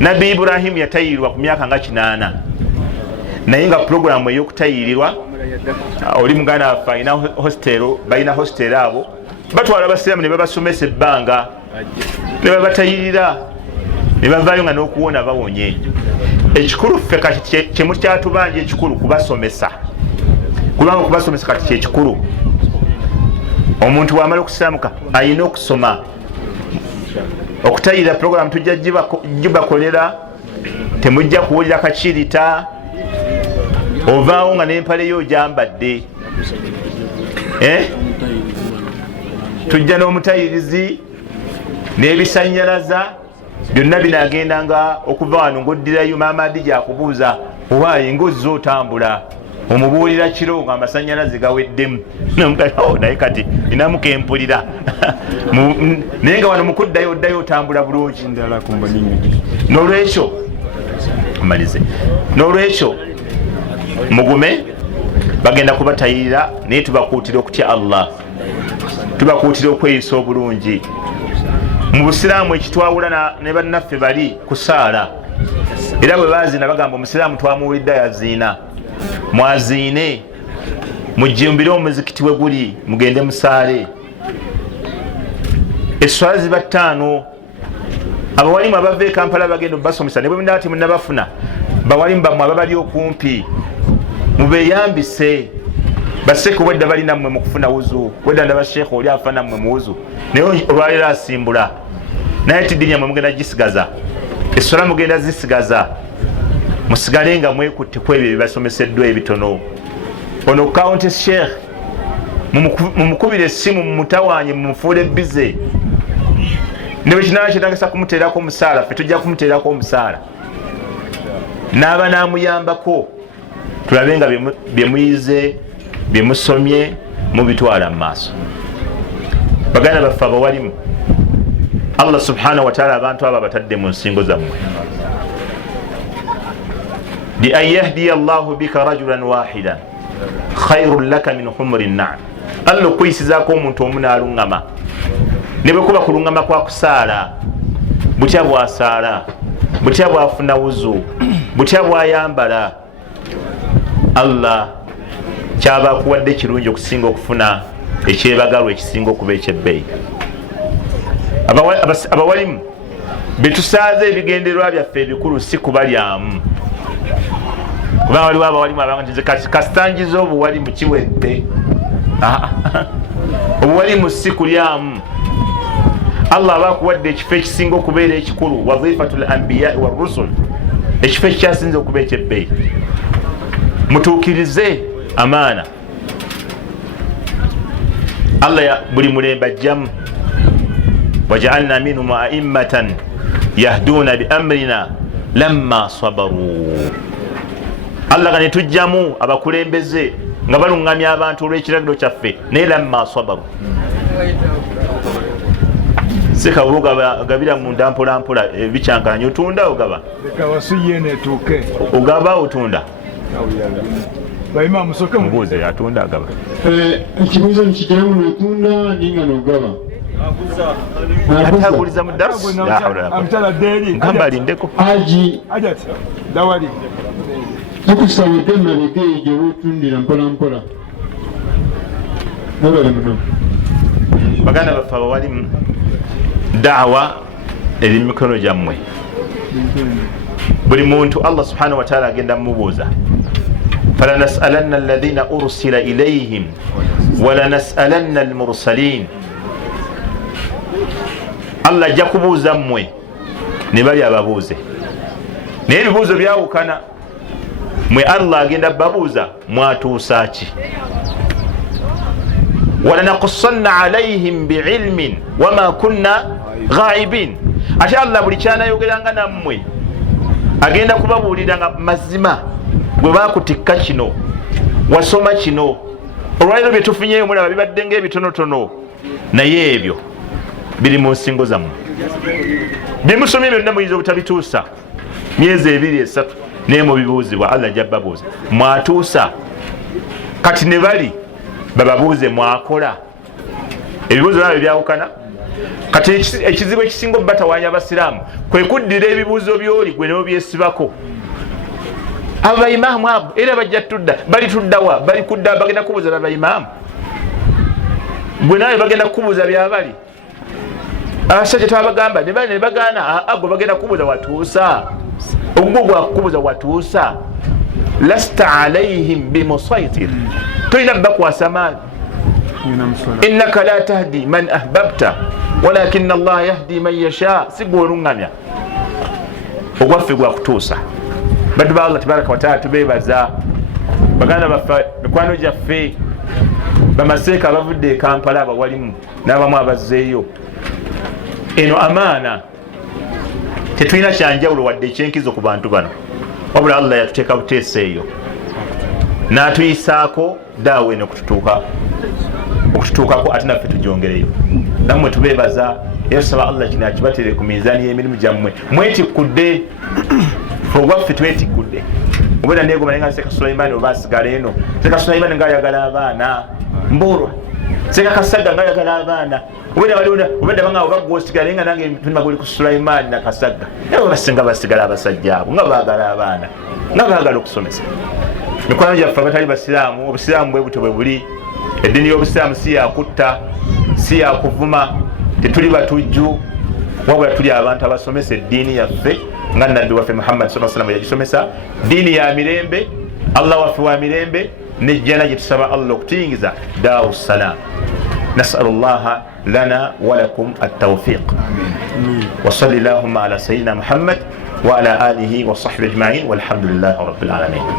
Nabbi Ibrahimu yatayirirwa ku myaka nga 8 naye nga puroguramu ey'okutayirirwa oli muganda waffe alina hostero, balina hostero abo batwala abasiraamu ne babasomesa ebbanga ne babatayirira ne bavaayo nga n'okuwona bawonye. Ekikulu ffe kati kyemukyatubanja ekikulu kubasomesa, kubanga okubasomesa kati kyekikulu. Omuntu wamala okusiramuka alina okusoma. Okutayirira puroguramu tujja gibakolera, temujja kuwulira kakirita ovaawo nga n'empale yo gyambadde. Tujja n'omutayirizi n'ebisanyalaza byonna binaagendanga okuva wano ng'oddirayo maama Adi gyakubuuza owaayi ng'ozza otambula, omubuulira kiro nga amasanyalaze gaweddemu. Naye kati inamuka empulira naye nga wano mukuddayo oddayo otambula bulungi. N'olwekyo malize, n'olwekyo mugume, bagenda kubatayirira naye tubakuutira okutya Allah, tubakuutira okweyisa obulungi. Mu busiraamu ekitwawula ne bannaffe bali kusaala, era bwe baziina bagamba omusiraamu twamuwulidde yaziina. Mwaziine, mujimbire omuzikiti we guli, mugende musaale. Esswala ziba 5. Abawalimu abava e Kampala bagenda basomesa ne bwe munaba temunnabafuna, bawalimu bammwe ababali okumpi mubeyambise. Baseke wedda bali nammwe mu kufuna wuzu, wedda ndaba sheekh oli afa nammwe mu wuzu, naye olwaleero asimbula. Naye tiddinya mwe mugenda gisigaza, esswala mugenda zisigaza. Musigale nga mwekutte ku ebyo byebasomeseddwa ebitono. Ono county sheikh mumukubira essimu mumutawaanye mumufuule bize. Ne bwe kinaba kyetagisa kumuteerako omusaala, ffe tujja kumuteerako omusaala. N'aba naamuyambako tulabe nga bye muyize bye musomye mubitwala mu maaso. Baganda baffe abawalimu, Allah subhanahu wa ta'ala abantu abo abatadde mu nsingo zammwe. Bi an yahdiya Allahu bika rajulan wahidan khairun laka min humri na'am. Allah okuyisizaako omuntu omu n'aluŋŋama, ne bwe kuba kuluŋŋama kwa kusaala, butya bw'asaala, butya bw'afuna wuzu, butya bw'ayambala, Allah kyaba akuwadde kirungi okusinga okufuna ekyebagalwa ekisinga okuba ekyebbeeyi. Abawalimu betusaaze ebigendererwa byaffe ebikulu si kubalyamu, kubanga waliwo abawalimu abanga nti kasitangiza obuwalimu kiwedde. Obuwalimu si kulyamu. Allah aba akuwadde ekifo ekisinga okubeera ekikulu, wazifatul anbiya wa rusul, ekifo ekikyasinza okuba ekyebbeeyi. Mutuukirize amaana. Allah buli mulembe ajjamu, waja'alna minhum a'immatan yahduna bi amrina lamma sabaru. Allah gane tujjamu abakulembeze nga baluŋŋamya abantu olw'ekiragiro kyaffe naye lamma sabaru. Sikabuga gabira munda mpola mpola bicyankanya otunda ogaba. Ogaba otunda. Bayima musoke mubuze atunda agaba. Ekibuuzo nikigiramu n'otunda ninga n'ogaba. Ataguliza mu darsu. Amtala deri. Ngamba alindeko. Haji. Ajati. Dawali. Tukusabudde emabega eyo gye weetundira mpola mpola. Nabale muno. Baganda baffe abawalimu, daawa eri mu mikono gyammwe. Buli muntu Allah subhanahu wa ta'ala agenda mumubuuza. فلنسألن الذين أرسل إليهم ولنسألن المرسلين. Allah ajja kubuuza mmwe ne bali ababuuze, naye ebibuuzo byawukana. mwe Allah agenda babuuza mwatuusa ki. walanakussanna alaihim biilmin wama kunna ghaibin. ate Allah buli kyanayogeranga nammwe agenda kubabuuliranga mazima. gwe bakutikka kino wasoma kino olwaliro byetufunyeyo mulaba bibadde ngaebitonotono naye ebyo biri mu nsingo zammwe. byemusomye byonna muyinza obutabituusa myezi 2-3 naye mubibuuzibwa. Allah ajja babuuza mwatuusa. kati ne bali bababuuze mwakola. ebibuuzo byabwe byawukana. kati ekizibu ekisinga obubatawaanya abasiraamu kwe kuddira ebibuuzo byoli gwe n'obyesibako. abo baimaamu abo era bajja tudda bali tuddawa bali kudda bagenda kubuuza babaimaamu. gwe nawe bagenda kubuuza byabali. abasajja twabagamba ne bali ne bagaana gwe bagenda kubuuza watuusa. ogwo gwakubuuza watuusa. lasta alaihim bimusaitir. tolina bakwasa maani. innaka la tahdi man ahbabta walakina Allah yahdi man yasha. si gwe olungamya. ogwaffe gwakutuusa. baddu ba Allah tabaraka wataala tubeebaza. baganda baffe mikwano gyaffe bamaseeka abavudde e Kampala abawalimu n'abamu abazzeeyo. eno amaana tetulina kyanjawulo wadde ekyenkizo ku bantu bano, wabula Allah yatuteeka buteesa eyo n'atuyisaako daawe okututuukako ate naffe tujongereyo. nammwe tubeebaza era tusaba Allah kino akibatere ku mizaani y'emirimu gyammwe. mwetikkudde ogwaffe twetikudde. obeera neegoma naye nga Seka Sulaimaani oba asigala eno. Seka Sulaimaani ngaayagala abaana mboolwa. Seka Kasagga ngaayagala abaana. obedda banga obagwa osigala naye nga nange mpima guli ku Sulaimaani na Kasagga. naye basinga basigala abasajja abo nga baagala abaana nga baagala okusomesa. mikwano gyaffe abatali basiraamu, obusiraamu bwe buto bwe buli. eddiini y'obusiraamu si yakutta si yakuvuma. tetuli batujju wabula tuli abantu abasomesa eddiini yaffe nga nabbi waffe Muhammad sallallahu alaihi wasallam yagisomesa. diini ya mirembe. Allah waffe wa mirembe nejjana gye tusaba Allah okutuyingiza daawu salaam. نسأل الله لنا ولكم التوفيق. وصلى اللهم على سيدنا محمد وعلى آله وصحبه أجمعين والحمد لله رب العالمين.